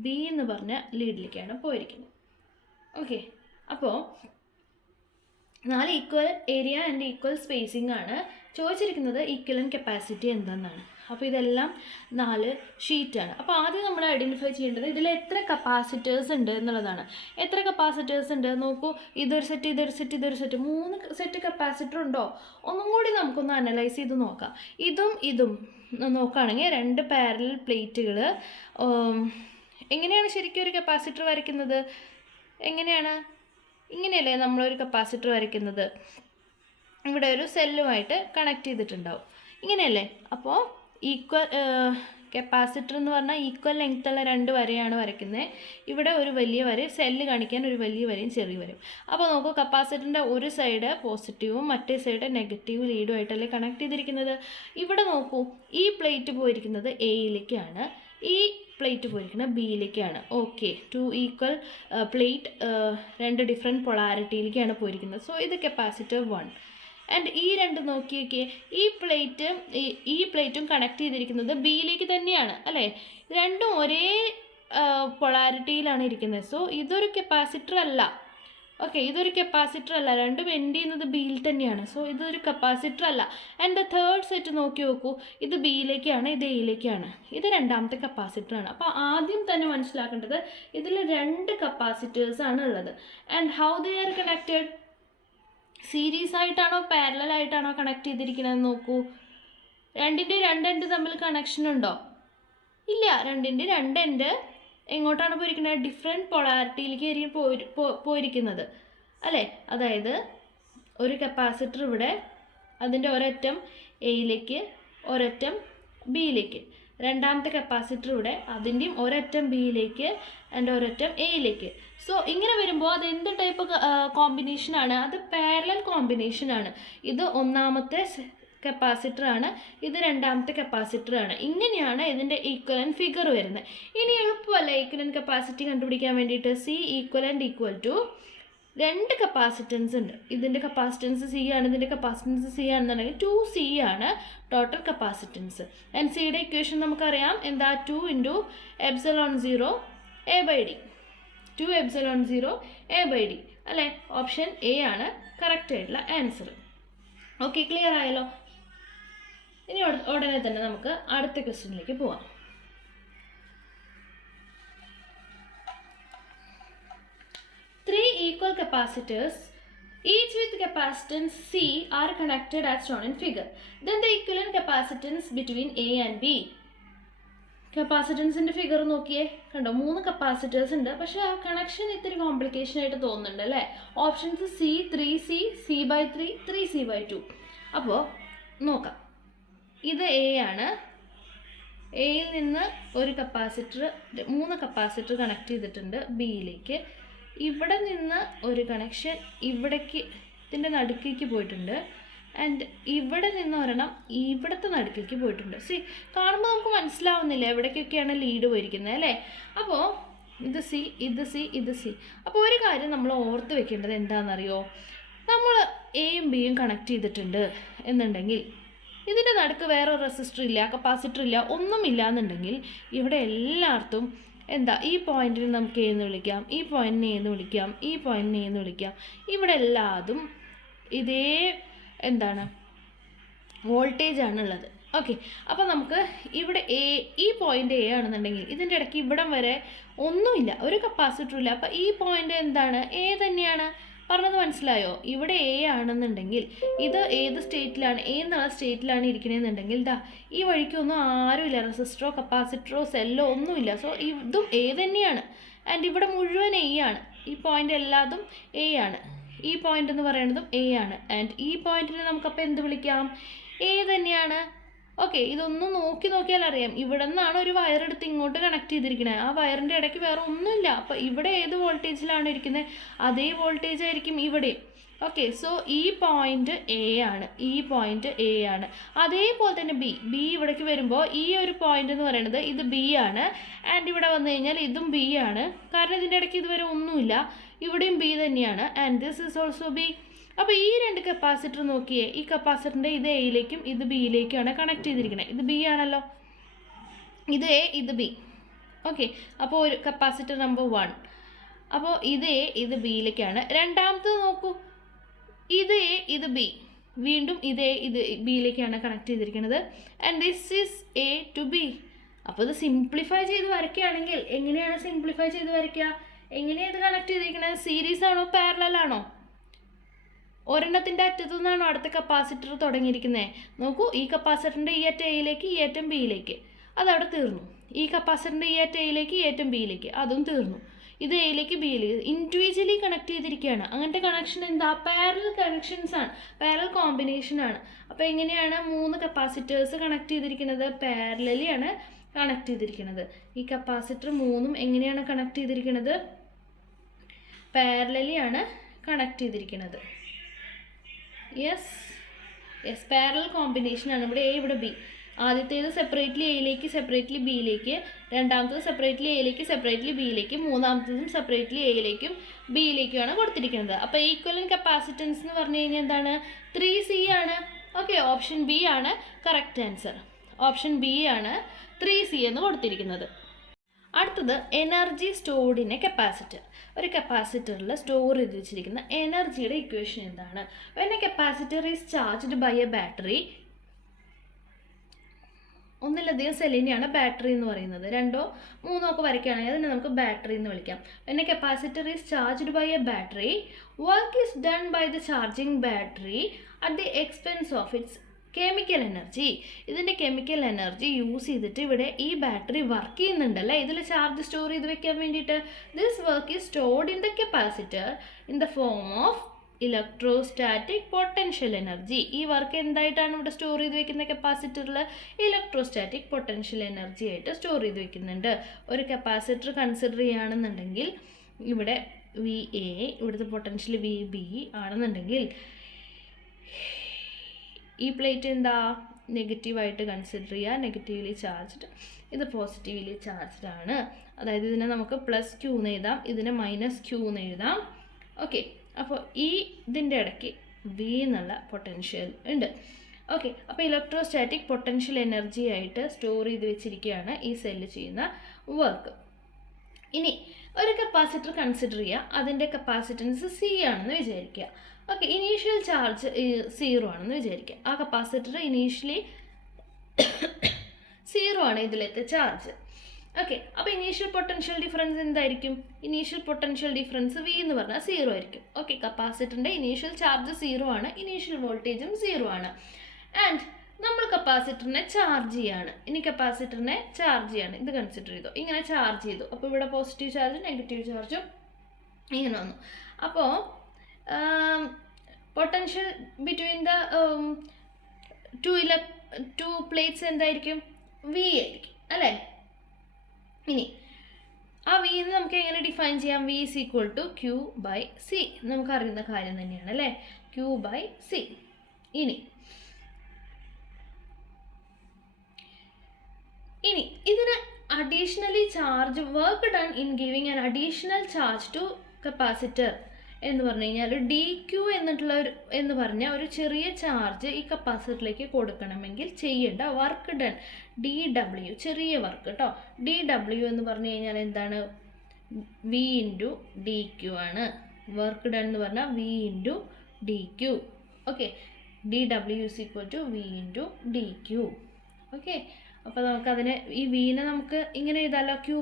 ബി എന്ന് പറഞ്ഞ ലീഡിലേക്കാണ് പോയിരിക്കുന്നത്. ഓക്കെ, അപ്പോൾ 4 equal area and equal spacing ആണ് ചോദിച്ചിരിക്കുന്നത്. ഈക്വലൻ്റ് കപ്പാസിറ്റി എന്താണെന്നാണ്. അപ്പോൾ ഇതെല്ലാം 4 ഷീറ്റാണ്. അപ്പോൾ ആദ്യം നമ്മൾ ഐഡൻറ്റിഫൈ ചെയ്യേണ്ടത് ഇതിൽ എത്ര കപ്പാസിറ്റേഴ്സ് ഉണ്ട് എന്നുള്ളതാണ്. എത്ര കപ്പാസിറ്റേഴ്സ് ഉണ്ട് നോക്കൂ, ഇതൊരു സെറ്റ് 3 സെറ്റ് കപ്പാസിറ്റർ ഉണ്ടോ, ഒന്നും കൂടി നമുക്കൊന്ന് അനലൈസ് ചെയ്ത് നോക്കാം. ഇതും നോക്കുകയാണെങ്കിൽ 2 പാരലൽ പ്ലേറ്റുകൾ. എങ്ങനെയാണ് ശരിക്കും ഒരു കപ്പാസിറ്റർ വരയ്ക്കുന്നത്, എങ്ങനെയാണ്, ഇങ്ങനെയല്ലേ നമ്മളൊരു കപ്പാസിറ്റർ വരയ്ക്കുന്നത്. ഇവിടെ ഒരു സെല്ലുമായിട്ട് കണക്ട് ചെയ്തിട്ടുണ്ടാവും, ഇങ്ങനെയല്ലേ. അപ്പോൾ ഈക്വൽ കപ്പാസിറ്റർ എന്ന് പറഞ്ഞാൽ ഈക്വൽ ലെങ്ത്തുള്ള 2 വരയാണ് വരയ്ക്കുന്നത്. ഇവിടെ ഒരു വലിയ വര, സെല്ല് കാണിക്കാൻ ഒരു വലിയ വരയും ചെറിയ വരയും. അപ്പോൾ നോക്കൂ, കപ്പാസിറ്ററിൻ്റെ ഒരു സൈഡ് പോസിറ്റീവും മറ്റേ സൈഡ് നെഗറ്റീവ് ലീഡുമായിട്ടല്ലേ കണക്ട് ചെയ്തിരിക്കുന്നത്. ഇവിടെ നോക്കൂ, ഈ പ്ലേറ്റ് പോയിരിക്കുന്നത് എയിലേക്കാണ്, ഈ പ്ലേറ്റ് പോയിരിക്കുന്നത് ബിയിലേക്കാണ്. ഓക്കെ, 2 ഈക്വൽ പ്ലേറ്റ് 2 ഡിഫറെൻറ്റ് പൊളാരിറ്റിയിലേക്കാണ് പോയിരിക്കുന്നത്. സോ ഇത് കപ്പാസിറ്റർ 1. ആൻഡ് ഈ 2 നോക്കിയൊക്കെ, ഈ പ്ലേറ്റും കണക്ട് ചെയ്തിരിക്കുന്നത് ബിയിലേക്ക് തന്നെയാണ് അല്ലേ. രണ്ടും ഒരേ പൊളാരിറ്റിയിലാണ് ഇരിക്കുന്നത്. സോ ഇതൊരു കപ്പാസിറ്റർ അല്ല. ഓക്കെ, ഇതൊരു കപ്പാസിറ്റർ അല്ല, രണ്ടും എൻഡ് ചെയ്യുന്നത് ബിയിൽ തന്നെയാണ്. സോ ഇതൊരു കപ്പാസിറ്റർ അല്ല. ആൻഡ് തേർഡ് സെറ്റ് നോക്കൂ, ഇത് ബിയിലേക്കാണ്, ഇത് എയിലേക്കാണ്, ഇത് രണ്ടാമത്തെ കപ്പാസിറ്ററാണ്. അപ്പോൾ ആദ്യം തന്നെ മനസ്സിലാക്കേണ്ടത് ഇതിൽ 2 കപ്പാസിറ്റേഴ്സാണ് ഉള്ളത്. And how they are connected, series ആയിട്ടാണോ പാരലൽ ആയിട്ടാണോ കണക്ട് ചെയ്തിരിക്കുന്നത് നോക്കൂ. 2ൻ്റെ 2 എൻഡ് തമ്മിൽ കണക്ഷൻ ഉണ്ടോ, ഇല്ല. 2ൻ്റെ 2 എൻഡ് എങ്ങോട്ടാണ് പോയിരിക്കുന്നത്, ഡിഫറെൻറ്റ് പൊളാരിറ്റിയിലേക്ക് പോയിരിക്കുന്നത് അല്ലേ. അതായത് ഒരു കപ്പാസിറ്റർ ഇവിടെ, അതിൻ്റെ ഒരറ്റം എയിലേക്ക് ഒരറ്റം ബിയിലേക്ക്. രണ്ടാമത്തെ കപ്പാസിറ്റർ ഇവിടെ, അതിൻ്റെയും ഒരറ്റം ബിയിലേക്ക് ആൻഡ് ഒരറ്റം എയിലേക്ക്. സോ ഇങ്ങനെ വരുമ്പോൾ അത് എന്ത് ടൈപ്പ് കോമ്പിനേഷനാണ്, അത് പാരലൽ കോമ്പിനേഷനാണ്. ഇത് ഒന്നാമത്തെ കപ്പാസിറ്ററാണ്, ഇത് രണ്ടാമത്തെ കപ്പാസിറ്ററാണ്. ഇങ്ങനെയാണ് ഇതിൻ്റെ ഈക്വലൻ്റ് ഫിഗർ വരുന്നത്. ഇനി എളുപ്പമല്ല ഈക്വലൻ്റ് കപ്പാസിറ്റി കണ്ടുപിടിക്കാൻ വേണ്ടിയിട്ട്. C equivalent equal to 2 capacitance ഉണ്ട്. ഇതിൻ്റെ കപ്പാസിറ്റൻസ് സി ആണ്, ഇതിൻ്റെ കപ്പാസിറ്റൻസ് സി ആണെന്നുണ്ടെങ്കിൽ 2C ആണ് ടോട്ടൽ കപ്പാസിറ്റൻസ്. ആൻഡ് സിയുടെ ഇക്വേഷൻ നമുക്കറിയാം എന്താ, 2 × ε0 A/D, 2 ε0 A/D അല്ലേ. ഓപ്ഷൻ എ ആണ് കറക്റ്റ് ആയിട്ടുള്ള ആൻസർ. ഓക്കെ, ക്ലിയർ ആയല്ലോ. ഇനി ഉടനെ തന്നെ നമുക്ക് അടുത്ത ക്വസ്റ്റ്യനിലേക്ക് പോവാം. 3 equal capacitors, each with capacitance C, are connected as shown in figure. Then the equivalent capacitance between A and B. കപ്പാസിറ്റൻസിൻ്റെ ഫിഗർ നോക്കിയേ, കണ്ടോ 3 കപ്പാസിറ്റേഴ്സ് ഉണ്ട്. പക്ഷേ ആ കണക്ഷൻ ഇത്തിരി കോംപ്ലിക്കേഷൻ ആയിട്ട് തോന്നുന്നുണ്ട് അല്ലേ? Options C, 3C, C/3, 3C/2. അപ്പോൾ നോക്കാം. ഇത് A ആണ്. എയിൽ നിന്ന് ഒരു കപ്പാസിറ്റർ 3 കപ്പാസിറ്റർ കണക്ട് ചെയ്തിട്ടുണ്ട് ബിയിലേക്ക്. ഇവിടെ നിന്ന് ഒരു കണക്ഷൻ ഇവിടേക്ക് ഇതിൻ്റെ നടുക്കേക്ക് പോയിട്ടുണ്ട്. ആൻഡ് ഇവിടെ നിന്ന് ഒരെണ്ണം ഇവിടുത്തെ നടുക്കേക്ക് പോയിട്ടുണ്ട്. കാണുമ്പോൾ നമുക്ക് മനസ്സിലാവുന്നില്ല എവിടേക്കൊക്കെയാണ് ലീഡ് പോയിരിക്കുന്നത് അല്ലേ? അപ്പോൾ ഇത് സി, ഇത് സി, ഇത് സി. അപ്പോൾ ഒരു കാര്യം നമ്മൾ ഓർത്ത് വെക്കേണ്ടത് എന്താണെന്നറിയോ? നമ്മൾ എയും ബിയും കണക്ട് ചെയ്തിട്ടുണ്ട് എന്നുണ്ടെങ്കിൽ ഇതിൻ്റെ നടുക്ക് വേറെ റെസിസ്റ്റർ ഇല്ല, കപ്പാസിറ്റർ ഇല്ല, ഒന്നുമില്ല എന്നുണ്ടെങ്കിൽ ഇവിടെ എല്ലായിടത്തും ഈ പോയിന്റിന് നമുക്ക് എന്ന് വിളിക്കാം, ഈ പോയിന്റിനെ എന്ന് വിളിക്കാം, ഈ പോയിന്റിനെ എന്ന് വിളിക്കാം. ഇവിടെ എല്ലാതും ഇതേ വോൾട്ടേജ് ആണുള്ളത്. ഓക്കെ, അപ്പോൾ നമുക്ക് ഇവിടെ ഈ പോയിന്റ് എ ആണെന്നുണ്ടെങ്കിൽ ഇതിൻ്റെ ഇടയ്ക്ക് ഇവിടം വരെ ഒന്നുമില്ല, ഒരു കപ്പാസിറ്ററും ഇല്ല. അപ്പോൾ ഈ പോയിന്റ് എ തന്നെയാണ്. പറഞ്ഞത് മനസ്സിലായോ? ഇവിടെ എ ആണെന്നുണ്ടെങ്കിൽ ഇത് ഏത് സ്റ്റേറ്റിലാണ്, എ എന്നുള്ള സ്റ്റേറ്റിലാണ് ഇരിക്കണമെന്നുണ്ടെങ്കിൽ ഈ വഴിക്കൊന്നും ആരുമില്ല, റെസിസ്റ്ററോ കപ്പാസിറ്ററോ സെല്ലോ ഒന്നുമില്ല. സോ ഇതും എ തന്നെയാണ്. ആൻഡ് ഇവിടെ മുഴുവൻ എ ആണ്. ഈ പോയിന്റ് എല്ലാതും എ ആണ്. ഈ പോയിന്റ് എന്ന് പറയുന്നതും എ ആണ്. ആൻഡ് ഈ പോയിന്റിനെ നമുക്കപ്പോൾ എന്ത് വിളിക്കാം? എ തന്നെയാണ്. ഓക്കെ, ഇതൊന്നും നോക്കിയാൽ അറിയാം. ഇവിടെ നിന്നാണ് ഒരു വയർ എടുത്ത് ഇങ്ങോട്ട് കണക്ട് ചെയ്തിരിക്കുന്നത്. ആ വയറിൻ്റെ ഇടയ്ക്ക് വേറെ ഒന്നുമില്ല. അപ്പോൾ ഇവിടെ ഏത് വോൾട്ടേജിലാണ് ഇരിക്കുന്നത് അതേ വോൾട്ടേജ് ആയിരിക്കും ഇവിടെ. ഓക്കെ, സോ ഈ പോയിന്റ് എ ആണ്, ഈ പോയിന്റ് എ ആണ്. അതേപോലെ തന്നെ ബി ഇവിടേക്ക് വരുമ്പോൾ ഈ ഒരു പോയിന്റ് എന്ന് പറയുന്നത് ഇത് ബി ആണ്. ആൻഡ് ഇവിടെ വന്നു കഴിഞ്ഞാൽ ഇതും ബി ആണ്. കാരണം ഇതിൻ്റെ ഇടയ്ക്ക് ഇതുവരെ ഒന്നുമില്ല. ഇവിടെയും ബി തന്നെയാണ്. And this is also be. അപ്പോൾ ഈ 2 കപ്പാസിറ്റർ നോക്കിയേ, ഈ കപ്പാസിറ്ററിൻ്റെ ഇത് എയിലേക്കും ഇത് ബിയിലേക്കുമാണ് കണക്ട് ചെയ്തിരിക്കുന്നത്. ഇത് ബി ആണല്ലോ, ഇത് എ, ഇത് ബി. ഓക്കെ, അപ്പോൾ ഒരു കപ്പാസിറ്റർ നമ്പർ 1. അപ്പോൾ ഇത് എ, ഇത് ബിയിലേക്കാണ്. രണ്ടാമത്തത് നോക്കൂ, ഇത് എ, ഇത് ബി. വീണ്ടും ഇത് എ, ഇത് ബിയിലേക്കാണ് കണക്ട് ചെയ്തിരിക്കുന്നത്. And this is A to B. അപ്പോൾ ഇത് സിംപ്ലിഫൈ ചെയ്ത് വരയ്ക്കുകയാണെങ്കിൽ എങ്ങനെയാണ് സിംപ്ലിഫൈ ചെയ്ത് വരയ്ക്കുക? എങ്ങനെയാണ് ഇത് കണക്ട് ചെയ്തിരിക്കുന്നത്? സീരീസ് ആണോ പാരലൽ ആണോ? ഒരെണ്ണത്തിൻ്റെ അറ്റത്തു നിന്നാണോ അടുത്ത കപ്പാസിറ്റർ തുടങ്ങിയിരിക്കുന്നത്? നോക്കൂ, ഈ കപ്പാസിറ്ററിൻ്റെ ഈ അറ്റം എയിലേക്ക്, ഈ അറ്റം ബിയിലേക്ക്, അതവിടെ തീർന്നു. ഈ കപ്പാസിറ്ററിൻ്റെ ഈ അറ്റം എയിലേക്ക്, ഈ അറ്റം ബിയിലേക്ക്, അതും തീർന്നു. ഇത് എയിലേക്ക് ബിയിലേക്ക് ഇൻഡിവിജ്വലി കണക്ട് ചെയ്തിരിക്കുകയാണ്. അങ്ങനത്തെ കണക്ഷൻ പാരലൽ കണക്ഷൻസ് ആണ്, പാരലൽ കോമ്പിനേഷൻ ആണ്. അപ്പോൾ എങ്ങനെയാണ് 3 കപ്പാസിറ്റേഴ്സ് കണക്ട് ചെയ്തിരിക്കുന്നത്? പാരലലി ആണ് കണക്ട് ചെയ്തിരിക്കുന്നത്. ഈ കപ്പാസിറ്റർ 3ഉം എങ്ങനെയാണ് കണക്ട് ചെയ്തിരിക്കുന്നത്? പാരലലി ആണ് കണക്ട് ചെയ്തിരിക്കുന്നത്. യെസ്, പാരലൽ കോമ്പിനേഷൻ ആണ്. ഇവിടെ എ, ഇവിടെ ബി. ആദ്യത്തേത് സെപ്പറേറ്റ്ലി എയിലേക്ക്, സെപ്പറേറ്റ്ലി ബിയിലേക്ക്. രണ്ടാമത്തേത് സെപ്പറേറ്റ്ലി എയിലേക്ക്, സെപ്പറേറ്റ്ലി ബിയിലേക്ക്. മൂന്നാമത്തേതും സെപ്പറേറ്റ്ലി എയിലേക്കും ബിയിലേക്കുമാണ് കൊടുത്തിരിക്കുന്നത്. അപ്പോൾ ഈക്വലന്റ് കപ്പാസിറ്റൻസ് എന്ന് പറഞ്ഞു കഴിഞ്ഞാൽ എന്താണ്? 3C ആണ്. ഓക്കെ, ഓപ്ഷൻ ബി ആണ് കറക്റ്റ് ആൻസർ. ഓപ്ഷൻ ബി ആണ് 3C എന്ന് കൊടുത്തിരിക്കുന്നത്. അടുത്തത് energy stored in a capacitor. ഒരു കപ്പാസിറ്ററിൽ സ്റ്റോർ ചെയ്ത് വെച്ചിരിക്കുന്ന എനർജിയുടെ ഇക്വേഷൻ എന്താണ്? When a capacitor is charged by a battery, ഒന്നിലധികം സെല്ലിനെയാണ് ബാറ്ററി എന്ന് പറയുന്നത്. 2ഓ 3ഓ ഒക്കെ വരയ്ക്കുകയാണെങ്കിൽ അതിനെ നമുക്ക് ബാറ്ററി എന്ന് വിളിക്കാം. When a capacitor is charged by a battery, work is done by the charging battery at the expense of its chemical energy. ഇതിൻ്റെ കെമിക്കൽ എനർജി യൂസ് ചെയ്തിട്ട് ഇവിടെ ഈ ബാറ്ററി വർക്ക് ചെയ്യുന്നുണ്ടല്ലേ, ഇതിൽ ചാർജ് സ്റ്റോർ ചെയ്ത് വെക്കാൻ വേണ്ടിയിട്ട്. This work is stored in the capacitor in the form of electrostatic potential energy. ഈ work എന്തായിട്ടാണ് ഇവിടെ സ്റ്റോർ ചെയ്ത് വെക്കുന്ന കപ്പാസിറ്ററിൽ? ഇലക്ട്രോസ്റ്റാറ്റിക് പൊട്ടൻഷ്യൽ എനർജി ആയിട്ട് സ്റ്റോർ ചെയ്ത് വെക്കുന്നുണ്ട്. ഒരു കപ്പാസിറ്റർ കൺസിഡർ ചെയ്യുകയാണെന്നുണ്ടെങ്കിൽ ഇവിടെ VA, ഇവിടുത്തെ പൊട്ടൻഷ്യൽ VB ആണെന്നുണ്ടെങ്കിൽ ഈ പ്ലേറ്റ് നെഗറ്റീവായിട്ട് കൺസിഡർ ചെയ്യുക, നെഗറ്റീവ്ലി ചാർജ്ഡ്. ഇത് പോസിറ്റീവ്ലി ചാർജ്ഡ് ആണ്. അതായത് ഇതിനെ നമുക്ക് +Q എന്ന് എഴുതാം, ഇതിനെ -Q എന്ന് എഴുതാം. ഓക്കെ, അപ്പോൾ ഇതിൻ്റെ ഇടയ്ക്ക് V എന്നുള്ള പൊട്ടൻഷ്യൽ ഉണ്ട്. ഓക്കെ, അപ്പോൾ ഇലക്ട്രോസ്റ്റാറ്റിക് പൊട്ടൻഷ്യൽ എനർജി ആയിട്ട് സ്റ്റോർ ചെയ്ത് വെച്ചിരിക്കുകയാണ് ഈ സെല്ല് ചെയ്യുന്ന വർക്ക്. ഇനി ഒരു കപ്പാസിറ്റർ കൺസിഡർ ചെയ്യുക, അതിൻ്റെ കപ്പാസിറ്റൻസ് C ആണെന്ന് വിചാരിക്കുക. ഓക്കെ, ഇനീഷ്യൽ ചാർജ് 0 ആണെന്ന് വിചാരിക്കുക. ആ കപ്പാസിറ്റർ ഇനീഷ്യലി സീറോ ആണ് ഇതിലത്തെ ചാർജ്. ഓക്കെ, അപ്പോൾ ഇനീഷ്യൽ പൊട്ടൻഷ്യൽ ഡിഫറൻസ് എന്തായിരിക്കും? ഇനീഷ്യൽ പൊട്ടൻഷ്യൽ ഡിഫറൻസ് വി എന്ന് പറഞ്ഞാൽ സീറോ ആയിരിക്കും. ഓക്കെ, കപ്പാസിറ്ററിൻ്റെ ഇനീഷ്യൽ ചാർജ് സീറോ ആണ്, ഇനീഷ്യൽ വോൾട്ടേജും സീറോ ആണ്. ആൻഡ് നമ്മൾ കപ്പാസിറ്ററിനെ ചാർജ് ചെയ്യാണ്. ഇനി കപ്പാസിറ്ററിനെ ചാർജ് ചെയ്യാണ്. ഇത് കൺസിഡർ ചെയ്തു, ഇങ്ങനെ ചാർജ് ചെയ്തു. അപ്പോൾ ഇവിടെ പോസിറ്റീവ് ചാർജും നെഗറ്റീവ് ചാർജും ഇങ്ങനെ വന്നു. അപ്പോൾ potential between the two plates എന്തായിരിക്കും? വി ആയിരിക്കും അല്ലേ? ഇനി ആ വി എന്ന് നമുക്ക് എങ്ങനെ ഡിഫൈൻ ചെയ്യാം? V is equal to Q by C. നമുക്കറിയുന്ന കാര്യം തന്നെയാണ് അല്ലേ? Q by C. ഇനി ഇതിന് additionally charge work done in giving an additional charge to capacitor എന്ന് പറഞ്ഞു കഴിഞ്ഞാൽ ഡി ക്യൂ എന്ന് പറഞ്ഞ ഒരു ചെറിയ ചാർജ് ഈ കപ്പാസിറ്ററിലേക്ക് കൊടുക്കണമെങ്കിൽ ചെയ്യേണ്ട വർക്ക് ഡൺ ഡി ഡബ്ല്യു, ചെറിയ വർക്ക് കേട്ടോ. ഡി ഡബ്ല്യു എന്ന് പറഞ്ഞു കഴിഞ്ഞാൽ എന്താണ്? വി ഇൻറ്റു ഡി ക്യൂ ആണ്. വർക്ക് ഡൺ എന്ന് പറഞ്ഞാൽ V into D Q. Okay, D W is equal to V into D Q. Okay, അപ്പോൾ നമുക്കതിനെ ഈ വീനെ നമുക്ക് ഇങ്ങനെ എഴുതാമല്ലോ, Q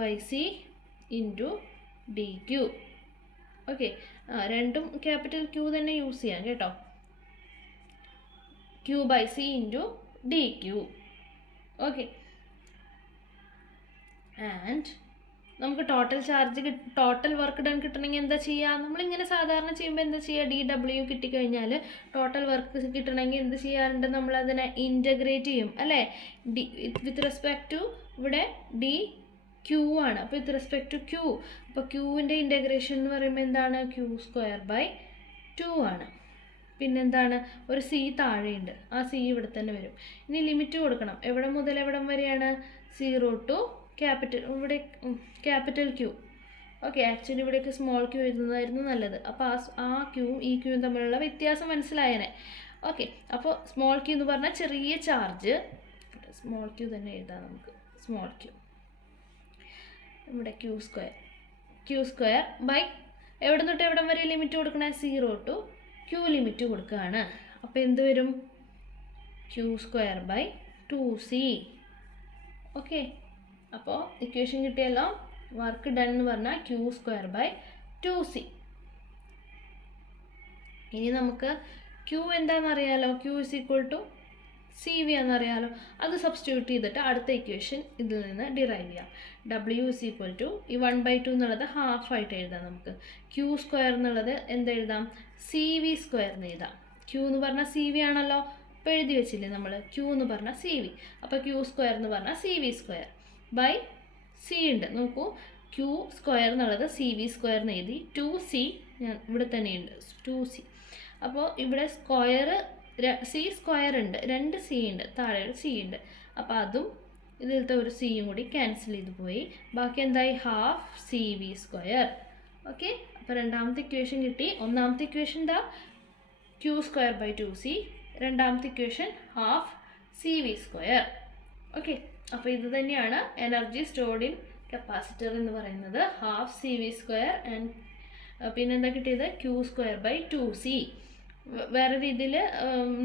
by C into D Q. Okay, രണ്ടും ക്യാപിറ്റൽ ക്യൂ തന്നെ യൂസ് ചെയ്യാം കേട്ടോ. Q by C into D Q. Okay, and നമുക്ക് ടോട്ടൽ വർക്ക് ഡൺ കിട്ടണമെങ്കിൽ എന്താ ചെയ്യുക? നമ്മളിങ്ങനെ സാധാരണ ചെയ്യുമ്പോൾ എന്താ ചെയ്യുക? ഡി ഡബ്ല്യു കിട്ടിക്കഴിഞ്ഞാൽ ടോട്ടൽ വർക്ക് കിട്ടണമെങ്കിൽ എന്ത് ചെയ്യാറുണ്ട്? നമ്മളതിനെ ഇൻറ്റഗ്രേറ്റ് ചെയ്യും അല്ലേ? വിത്ത് റെസ്പെക്ട് ടു ഇവിടെ ഡി ക്യൂ ആണ്. അപ്പോൾ വിത്ത് റെസ്പെക്ട് ടു ക്യൂ, അപ്പോൾ ക്യൂവിൻ്റെ ഇൻറ്റഗ്രേഷൻ എന്ന് പറയുമ്പോൾ എന്താണ്? ക്യൂ സ്ക്വയർ ബൈ 2 ആണ്. പിന്നെന്താണ്? ഒരു സി താഴെയുണ്ട്, ആ സി ഇവിടെ തന്നെ വരും. ഇനി ലിമിറ്റ് കൊടുക്കണം. എവിടെ മുതൽ എവിടം വരെയാണ്? 0 ടു ഇവിടെ ക്യാപിറ്റൽ ക്യൂ. ഓക്കെ, ആക്ച്വലി ഇവിടേക്ക് സ്മോൾ ക്യൂ എഴുതുന്നതായിരുന്നു നല്ലത്. അപ്പോൾ ആ ക്യൂവും ഈ ക്യൂവും തമ്മിലുള്ള വ്യത്യാസം മനസ്സിലായനെ. ഓക്കെ, അപ്പോൾ സ്മോൾ ക്യൂ എന്ന് പറഞ്ഞാൽ ചെറിയ ചാർജ്, സ്മോൾ ക്യൂ തന്നെ എഴുതാം നമുക്ക്. സ്മോൾ ക്യൂ ഇവിടെ ക്യൂ സ്ക്വയർ ബൈ എവിടെ തൊട്ട് എവിടം വരെ ലിമിറ്റ് കൊടുക്കണേ? 0 ടു ക്യൂ ലിമിറ്റ് കൊടുക്കുകയാണ്. അപ്പോൾ എന്ത് വരും? Q square by 2c. Okay, അപ്പോൾ ഇക്വേഷൻ കിട്ടിയല്ലോ. വർക്ക് ഡൺ എന്ന് പറഞ്ഞാൽ ക്യൂ സ്ക്വയർ ബൈ 2c. ഇനി നമുക്ക് ക്യൂ എന്താണെന്നറിയാലോ? Q is equal to C V എന്നറിയാലോ. അത് സബ്സ്റ്റിറ്റ്യൂട്ട് ചെയ്തിട്ട് അടുത്ത ഇക്വേഷൻ ഇതിൽ നിന്ന് ഡിറൈവ് ചെയ്യാം. ഡബ്ല്യു ഇസ് ഈക്വൽ ടു ഈ 1/2 എന്നുള്ളത് ഹാഫായിട്ട് എഴുതാം നമുക്ക്. ക്യൂ സ്ക്വയർ എന്നുള്ളത് എന്തെഴുതാം? സി വി സ്ക്വയർ എന്ന് എഴുതാം. ക്യൂ എന്ന് പറഞ്ഞാൽ സി വി ആണല്ലോ, ഇപ്പോൾ എഴുതി വെച്ചില്ലേ നമ്മൾ? ക്യൂ എന്ന് പറഞ്ഞാൽ സി വി, അപ്പോൾ ക്യൂ സ്ക്വയർ എന്ന് പറഞ്ഞാൽ C V square by C ഉണ്ട്. നോക്കൂ, ക്യൂ സ്ക്വയർ എന്നുള്ളത് സി വി സ്ക്വയർ എന്ന് എഴുതി. 2c ഞാൻ ഇവിടെ തന്നെയുണ്ട്, 2c. അപ്പോൾ ഇവിടെ സ്ക്വയർ സി സ്ക്വയർ ഉണ്ട്, 2c ഉണ്ട്, താഴെ ഒരു സി ഉണ്ട്. അപ്പോൾ അതും ഇതിലത്തെ ഒരു സിയും കൂടി ക്യാൻസൽ ചെയ്ത് പോയി. ബാക്കി എന്തായി? Half C V square. Okay, അപ്പോൾ രണ്ടാമത്തെ ഇക്വേഷൻ കിട്ടി. ഒന്നാമത്തെ ഇക്വേഷൻ എന്താ? Q square by 2c. രണ്ടാമത്തെ equation half C V square. Okay, അപ്പോൾ ഇത് തന്നെയാണ് എനർജി സ്റ്റോർഡ് ഇൻ കപ്പാസിറ്റർ എന്ന് പറയുന്നത്, half C V square. And പിന്നെന്താ കിട്ടിയത്? Q square by 2c. വേറെ രീതിയിൽ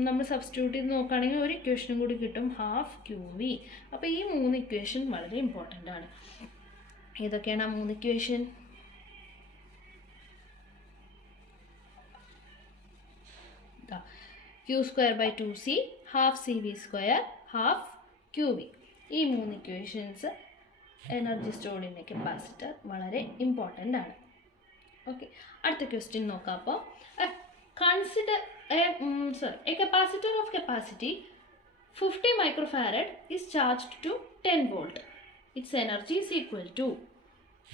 നമ്മൾ സബ്സ്റ്റിറ്റ്യൂട്ട് ചെയ്ത് നോക്കുകയാണെങ്കിൽ ഒരു ഇക്വേഷനും കൂടി കിട്ടും, ഹാഫ് ക്യൂ വി. അപ്പോൾ ഈ 3 ഇക്വേഷൻ വളരെ ഇമ്പോർട്ടൻ്റ് ആണ്. ഏതൊക്കെയാണ് ആ 3 equation? Q square by 2c, half C V square, half Q V. ഈ 3 equations energy stored in a capacitor വളരെ ഇമ്പോർട്ടൻ്റ് ആണ്. ഓക്കെ, അടുത്ത ക്വസ്റ്റ്യൻ നോക്കാം. അപ്പോൾ consider a capacitor of capacity 50 microfarad is charged to 10 volt. Its energy is equal to.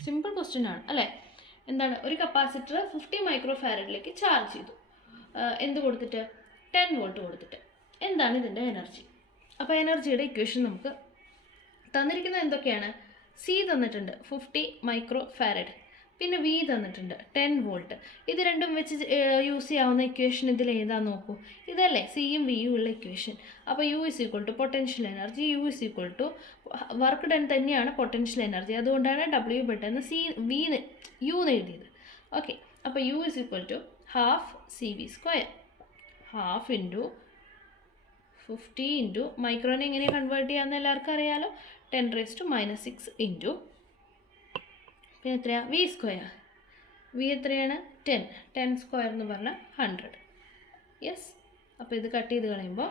Simple question ആണ് അല്ലേ? എന്താണ്? ഒരു കപ്പാസിറ്റർ 50 മൈക്രോഫാരഡിലേക്ക് ചാർജ് ചെയ്തു. എന്ത് കൊടുത്തിട്ട്? 10 വോൾട്ട് കൊടുത്തിട്ട്. എന്താണ് ഇതിൻ്റെ എനർജി? അപ്പോൾ എനർജിയുടെ ഇക്വേഷൻ നമുക്ക് തന്നിരിക്കുന്നത് എന്തൊക്കെയാണ്? സി തന്നിട്ടുണ്ട് 50 മൈക്രോഫാരഡ്, പിന്നെ വി തന്നിട്ടുണ്ട് 10 വോൾട്ട്. ഇത് രണ്ടും വെച്ച് യൂസ് ചെയ്യാവുന്ന ഇക്വേഷൻ ഇതിൽ ഏതാന്ന് നോക്കൂ. ഇതല്ലേ സിയും വിയും ഉള്ള ഇക്വേഷൻ. അപ്പോൾ U is equal to potential energy, U is equal to work done തന്നെയാണ് പൊട്ടൻഷ്യൽ എനർജി, അതുകൊണ്ടാണ് ഡബ്ല്യു പെട്ടെന്ന് യു എന്ന് എഴുതിയത്. ഓക്കെ, അപ്പോൾ U is equal to half C V square, half into 50 into മൈക്രോനെ എങ്ങനെയാണ് കൺവേർട്ട് ചെയ്യാമെന്ന് എല്ലാവർക്കും അറിയാമല്ലോ. 10⁻⁻6 ഇൻറ്റു പിന്നെ എത്രയാണ് വി സ്ക്വയർ. വി എത്രയാണ് 10 സ്ക്വയർ എന്ന് പറഞ്ഞാൽ 100. യെസ്. അപ്പോൾ ഇത് കട്ട് ചെയ്ത് കളയുമ്പോൾ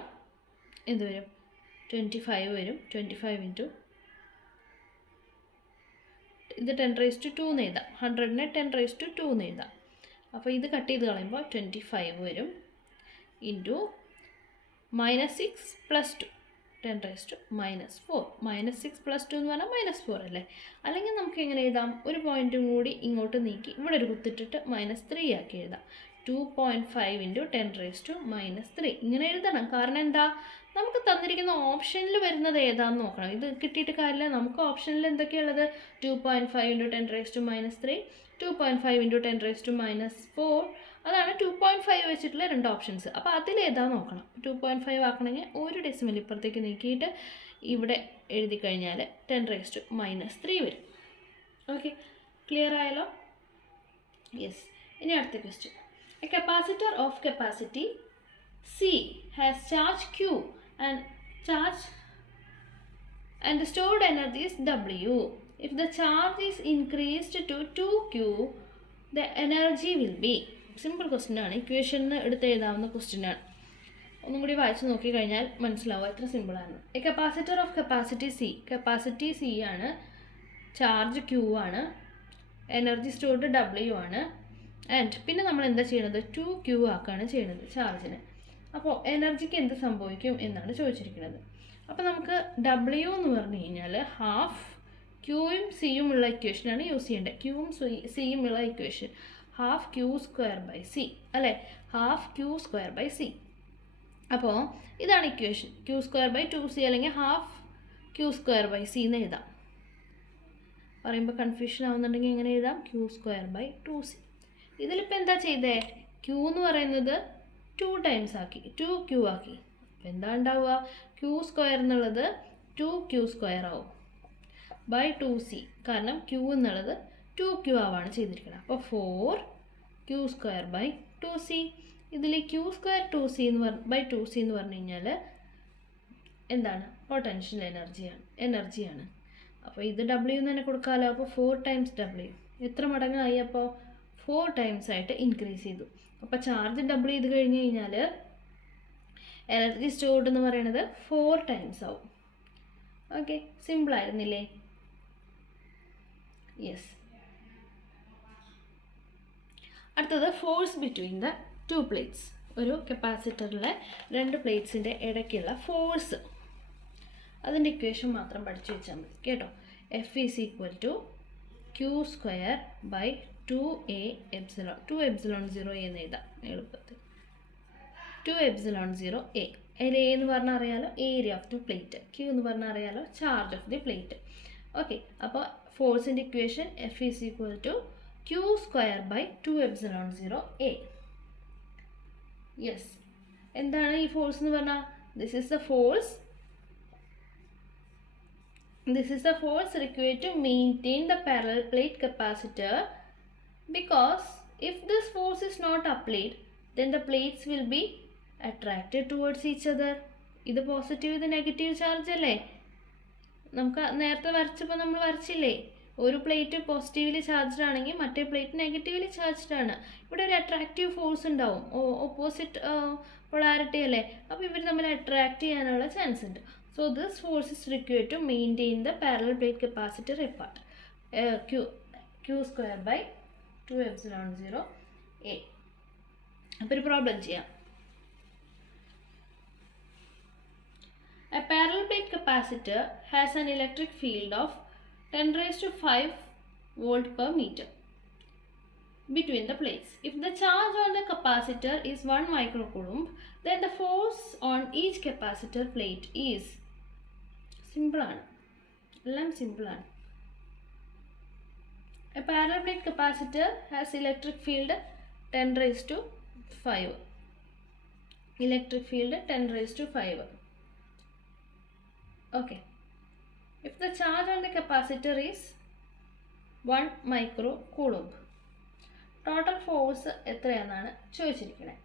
എന്ത് വരും? 25 വരും. 25 ഇൻറ്റു ഇത് 10⁻² എന്ന് എഴുതാം. 100നെ 10⁻² എന്ന് എഴുതാം. അപ്പോൾ ഇത് കട്ട് ചെയ്ത് കളയുമ്പോൾ 25 വരും ഇൻറ്റു -6 + 2 10⁻⁻4. -6 + 2 എന്ന് പറഞ്ഞാൽ -4 അല്ലേ? അല്ലെങ്കിൽ നമുക്ക് എങ്ങനെ എഴുതാം? ഒരു പോയിൻറ്റും കൂടി ഇങ്ങോട്ട് നീക്കി ഇവിടെ ഒരു കുത്തിട്ടിട്ട് -3 ആക്കി എഴുതാം. 2.5 ഇൻറ്റു 10⁻⁻3 ഇങ്ങനെ എഴുതണം. കാരണം എന്താ? നമുക്ക് തന്നിരിക്കുന്ന ഓപ്ഷനിൽ വരുന്നത് ഏതാണെന്ന് നോക്കണം. ഇത് കിട്ടിയിട്ട് കാര്യമില്ല. നമുക്ക് ഓപ്ഷനിൽ എന്തൊക്കെയുള്ളത്? 2.5 ഇൻറ്റു 10⁻⁻3, 2.5 ഇൻറ്റു 10⁻⁻4. അതാണ് 2.5 വെച്ചിട്ടുള്ള 2 ഓപ്ഷൻസ്. അപ്പോൾ അതിലേതാ നോക്കണം. 2.5 ആക്കണമെങ്കിൽ ഒരു ഡെസിമൽ ഇപ്പുറത്തേക്ക് നീക്കിയിട്ട് ഇവിടെ എഴുതി കഴിഞ്ഞാൽ 10⁻⁻3 വരും. ഓക്കെ, ക്ലിയർ ആയല്ലോ? യെസ്. ഇനി അടുത്ത question. A capacitor of capacity C has charge Q and the stored energy is W. If the charge is increased to 2Q, the energy will be. Simple question ആണ്. ഇക്വേഷനിൽ എടുത്ത് എഴുതാവുന്ന question ആണ്. ഒന്നും കൂടി വായിച്ച് നോക്കിക്കഴിഞ്ഞാൽ മനസ്സിലാവും എത്ര സിമ്പിളാണ്. A capacitor of capacity C. Capacity C ആണ്, ചാർജ് Q ആണ്, എനർജി സ്റ്റോർഡ് W ആണ്. ആൻഡ് പിന്നെ നമ്മൾ എന്താ ചെയ്യുന്നത്? 2Q ആക്കുകയാണ് ചെയ്യുന്നത് ചാർജിന്. അപ്പോൾ എനർജിക്ക് എന്ത് സംഭവിക്കും എന്നാണ് ചോദിച്ചിരിക്കുന്നത്. അപ്പോൾ നമുക്ക് W എന്ന് പറഞ്ഞു കഴിഞ്ഞാൽ ഹാഫ് Qയും Cയും ഉള്ള ഇക്വേഷനാണ് യൂസ് ചെയ്യേണ്ടത്. Qയും Cയും ഉള്ള ഇക്വേഷൻ ½ Q²/C അല്ലേ? ½ Q²/C. അപ്പോൾ ഇതാണ് ഇക്വേഷൻ. Q²/2C അല്ലെങ്കിൽ ½ Q²/C എന്ന് എഴുതാം. പറയുമ്പോൾ കൺഫ്യൂഷൻ ആവുന്നുണ്ടെങ്കിൽ എങ്ങനെ എഴുതാം? Q²/2C. ഇതിലിപ്പോൾ എന്താ ചെയ്തേ? Q എന്ന് പറയുന്നത് 2 ടൈംസ് ആക്കി, 2Q ആക്കി. അപ്പോൾ എന്താ ഉണ്ടാവുക? Q² എന്നുള്ളത് 2Q² ആവും /2C. കാരണം Q എന്നുള്ളത് 2Q ആവാണ് ചെയ്തിരിക്കുന്നത്. അപ്പോൾ 4Q²/2C. ഇതിൽ Q²/2C എന്ന് പറഞ്ഞു കഴിഞ്ഞാൽ എന്താണ്? പൊട്ടൻഷ്യൽ എനർജിയാണ്. അപ്പോൾ ഇത് W എന്ന് തന്നെ കൊടുക്കാമല്ലോ. അപ്പോൾ 4 ടൈംസ് W. എത്ര മടങ്ങായി? അപ്പോൾ 4 ടൈംസ് ആയിട്ട് ഇൻക്രീസ് ചെയ്തു. അപ്പോൾ ചാർജ് ഡബിൾ ചെയ്ത് കഴിഞ്ഞ് കഴിഞ്ഞാൽ എനർജി സ്റ്റോർഡ് എന്ന് പറയുന്നത് 4 ടൈംസ് ആവും. ഓക്കെ, സിമ്പിൾ ആയിരുന്നില്ലേ? യെസ്. അടുത്തത് ഫോഴ്സ് ബിറ്റ്വീൻ ദ 2 പ്ലേറ്റ്സ്. ഒരു കപ്പാസിറ്ററിലെ 2 പ്ലേറ്റ്സിൻ്റെ ഇടയ്ക്കുള്ള ഫോഴ്സ്, അതിൻ്റെ ഇക്വേഷൻ മാത്രം പഠിച്ചു വെച്ചാൽ മതി കേട്ടോ. F = Q²/2A∪, 2ε0 എന്ന് എഴുതാം എളുപ്പത്തിൽ. 2ε0A. അതിൽ A എന്ന് പറഞ്ഞാൽ അറിയാലോ area of the plate, Q എന്ന് പറഞ്ഞാൽ അറിയാലോ charge of the plate. Okay, അപ്പോൾ ഫോഴ്സിൻ്റെ ഇക്വേഷൻ F = Q²/2ε0A. യെസ്. എന്താണ് ഈ ഫോഴ്സ് എന്ന് പറഞ്ഞാൽ? This is the force required to maintain the parallel plate capacitor, because if this force is not applied, then the plates will be attracted towards each other. ഇത് positive, ഇത് negative charge അല്ലേ? നമുക്ക് നേരത്തെ വരച്ചപ്പോൾ നമ്മൾ വരച്ചില്ലേ? ഒരു plate positively charged ആണെങ്കിൽ മറ്റേ plate negatively charged ആണ്. ഇവിടെ ഒരു അട്രാക്റ്റീവ് ഫോഴ്സ് ഉണ്ടാവും, ഓപ്പോസിറ്റ് പൊളാരിറ്റി അല്ലേ? അപ്പോൾ ഇവർ തമ്മിൽ അട്രാക്റ്റ് ചെയ്യാനുള്ള ചാൻസ് ഉണ്ട്. So this force is required to maintain the parallel plate capacitor apart. Q²/2ε0A. അപ്പോൾ ഒരു പ്രോബ്ലം ചെയ്യാം. A parallel plate capacitor has an electric field of 10⁵ volt/meter between the plates. If the charge on the capacitor is 1 microcoulomb, then the force on each capacitor plate is. സിമ്പിളാണ്, എല്ലാം സിമ്പിളാണ്. A parallel plate capacitor has electric field 10⁵. Electric field 10⁵. Okay. If the charge on the capacitor is 1 microcoulomb, total force എത്രയാണെന്നാണ് ചോദിച്ചിരിക്കുന്നത്.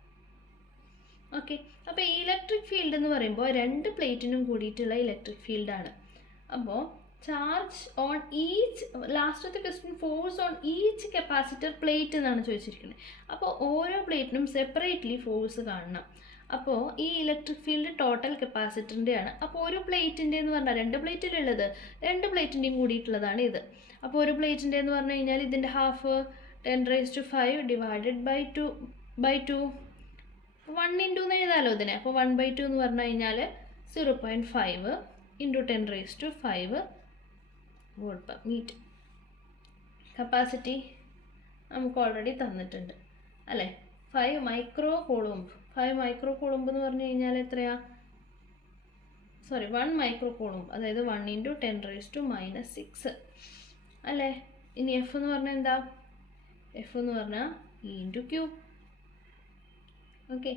Okay, അപ്പോൾ ഈ electric field എന്ന് പറയുമ്പോൾ രണ്ട് പ്ലേറ്റിനും കൂടിയിട്ടുള്ള ഇലക്ട്രിക് ഫീൽഡാണ്. അപ്പോൾ ചാർജ് ഓൺ ഈച്ച്, ലാസ്റ്റത്തെ question force on each capacitor plate എന്നാണ് ചോദിച്ചിരിക്കുന്നത്. അപ്പോൾ ഓരോ പ്ലേറ്റിനും സെപ്പറേറ്റ്ലി ഫോഴ്സ് കാണണം. അപ്പോൾ ഈ ഇലക്ട്രിക് ഫീൽഡ് ടോട്ടൽ കപ്പാസിറ്ററിൻ്റെയാണ്. അപ്പോൾ ഒരു പ്ലേറ്റിൻ്റെ എന്ന് പറഞ്ഞാൽ രണ്ട് പ്ലേറ്റിലുള്ളത്, രണ്ട് പ്ലേറ്റിൻ്റെയും കൂടിയിട്ടുള്ളതാണ് ഇത്. അപ്പോൾ ഒരു പ്ലേറ്റിൻ്റെ എന്ന് പറഞ്ഞു കഴിഞ്ഞാൽ ഇതിൻ്റെ ഹാഫ് 10⁵ ഡിവൈഡഡ് ബൈ 2 1 ഇൻറ്റു എന്ന് എഴുതാമല്ലോ ഇതിനെ. അപ്പോൾ 1/2 എന്ന് പറഞ്ഞു കഴിഞ്ഞാൽ 0.5 into 10⁵ volt per metre. Capacity നമുക്ക് ഓൾറെഡി തന്നിട്ടുണ്ട് അല്ലേ, 5 മൈക്രോ കൂളംബ്. 5 മൈക്രോ കൂളംബ് എന്ന് പറഞ്ഞു കഴിഞ്ഞാൽ എത്രയാ, 1 മൈക്രോ കൂളംബ്, അതായത് 1 ഇൻറ്റു 10⁻⁻6 അല്ലേ. ഇനി എഫ് എന്ന് പറഞ്ഞാൽ എന്താ, എഫ് എന്ന് പറഞ്ഞാൽ E into Q. Okay,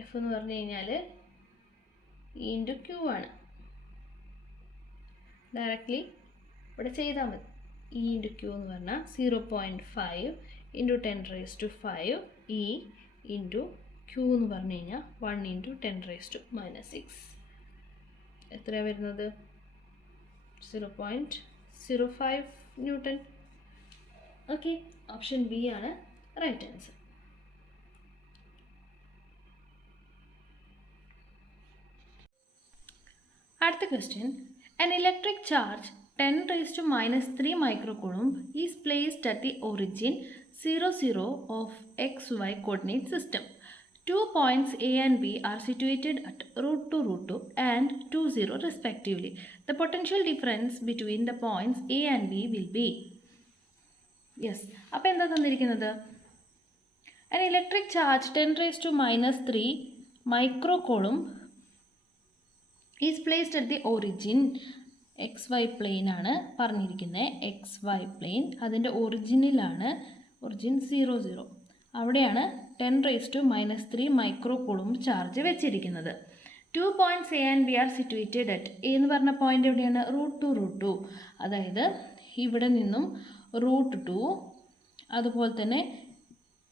F എന്ന് പറഞ്ഞു കഴിഞ്ഞാൽ ഇ ഇൻറ്റു ക്യൂ ആണ്. ഡയറക്റ്റ്ലി ഇവിടെ ചെയ്താൽ മതി. ഇ ഇൻറ്റു ക്യൂ എന്ന് പറഞ്ഞാൽ 0.5 ഇൻറ്റു 10⁵ ഇ ഇൻറ്റു ക്യൂ എന്ന് പറഞ്ഞു കഴിഞ്ഞാൽ 1 ഇൻറ്റു 10⁻⁻6. എത്രയാണ് വരുന്നത്, 0.05 ന്യൂട്ടൺ. ഓക്കെ, ഓപ്ഷൻ ബി ആണ് റൈറ്റ് ആൻസർ. അടുത്ത question, an electric charge 10⁻³ microcoulomb is placed at the origin 0, of xy coordinate system. 2 points A and B are situated at √2 and 2, respectively. The potential difference between the points A and B will be. Yes, അപ്പോൾ എന്താ തന്നിരിക്കുന്നത്, an electric charge 10⁻³ microcoulomb is placed at the origin. XY plane ആണ് പറഞ്ഞിരിക്കുന്നത്, XY plain അതിൻ്റെ ഒറിജിനിലാണ്, origin 0, അവിടെയാണ് 10⁻³ മൈക്രോകൂളംബ് charge വെച്ചിരിക്കുന്നത്. 2 points A and B are situated at, A എന്ന് പറഞ്ഞ പോയിന്റ് എവിടെയാണ്, √2, അതായത് ഇവിടെ നിന്നും √2, അതുപോലെ തന്നെ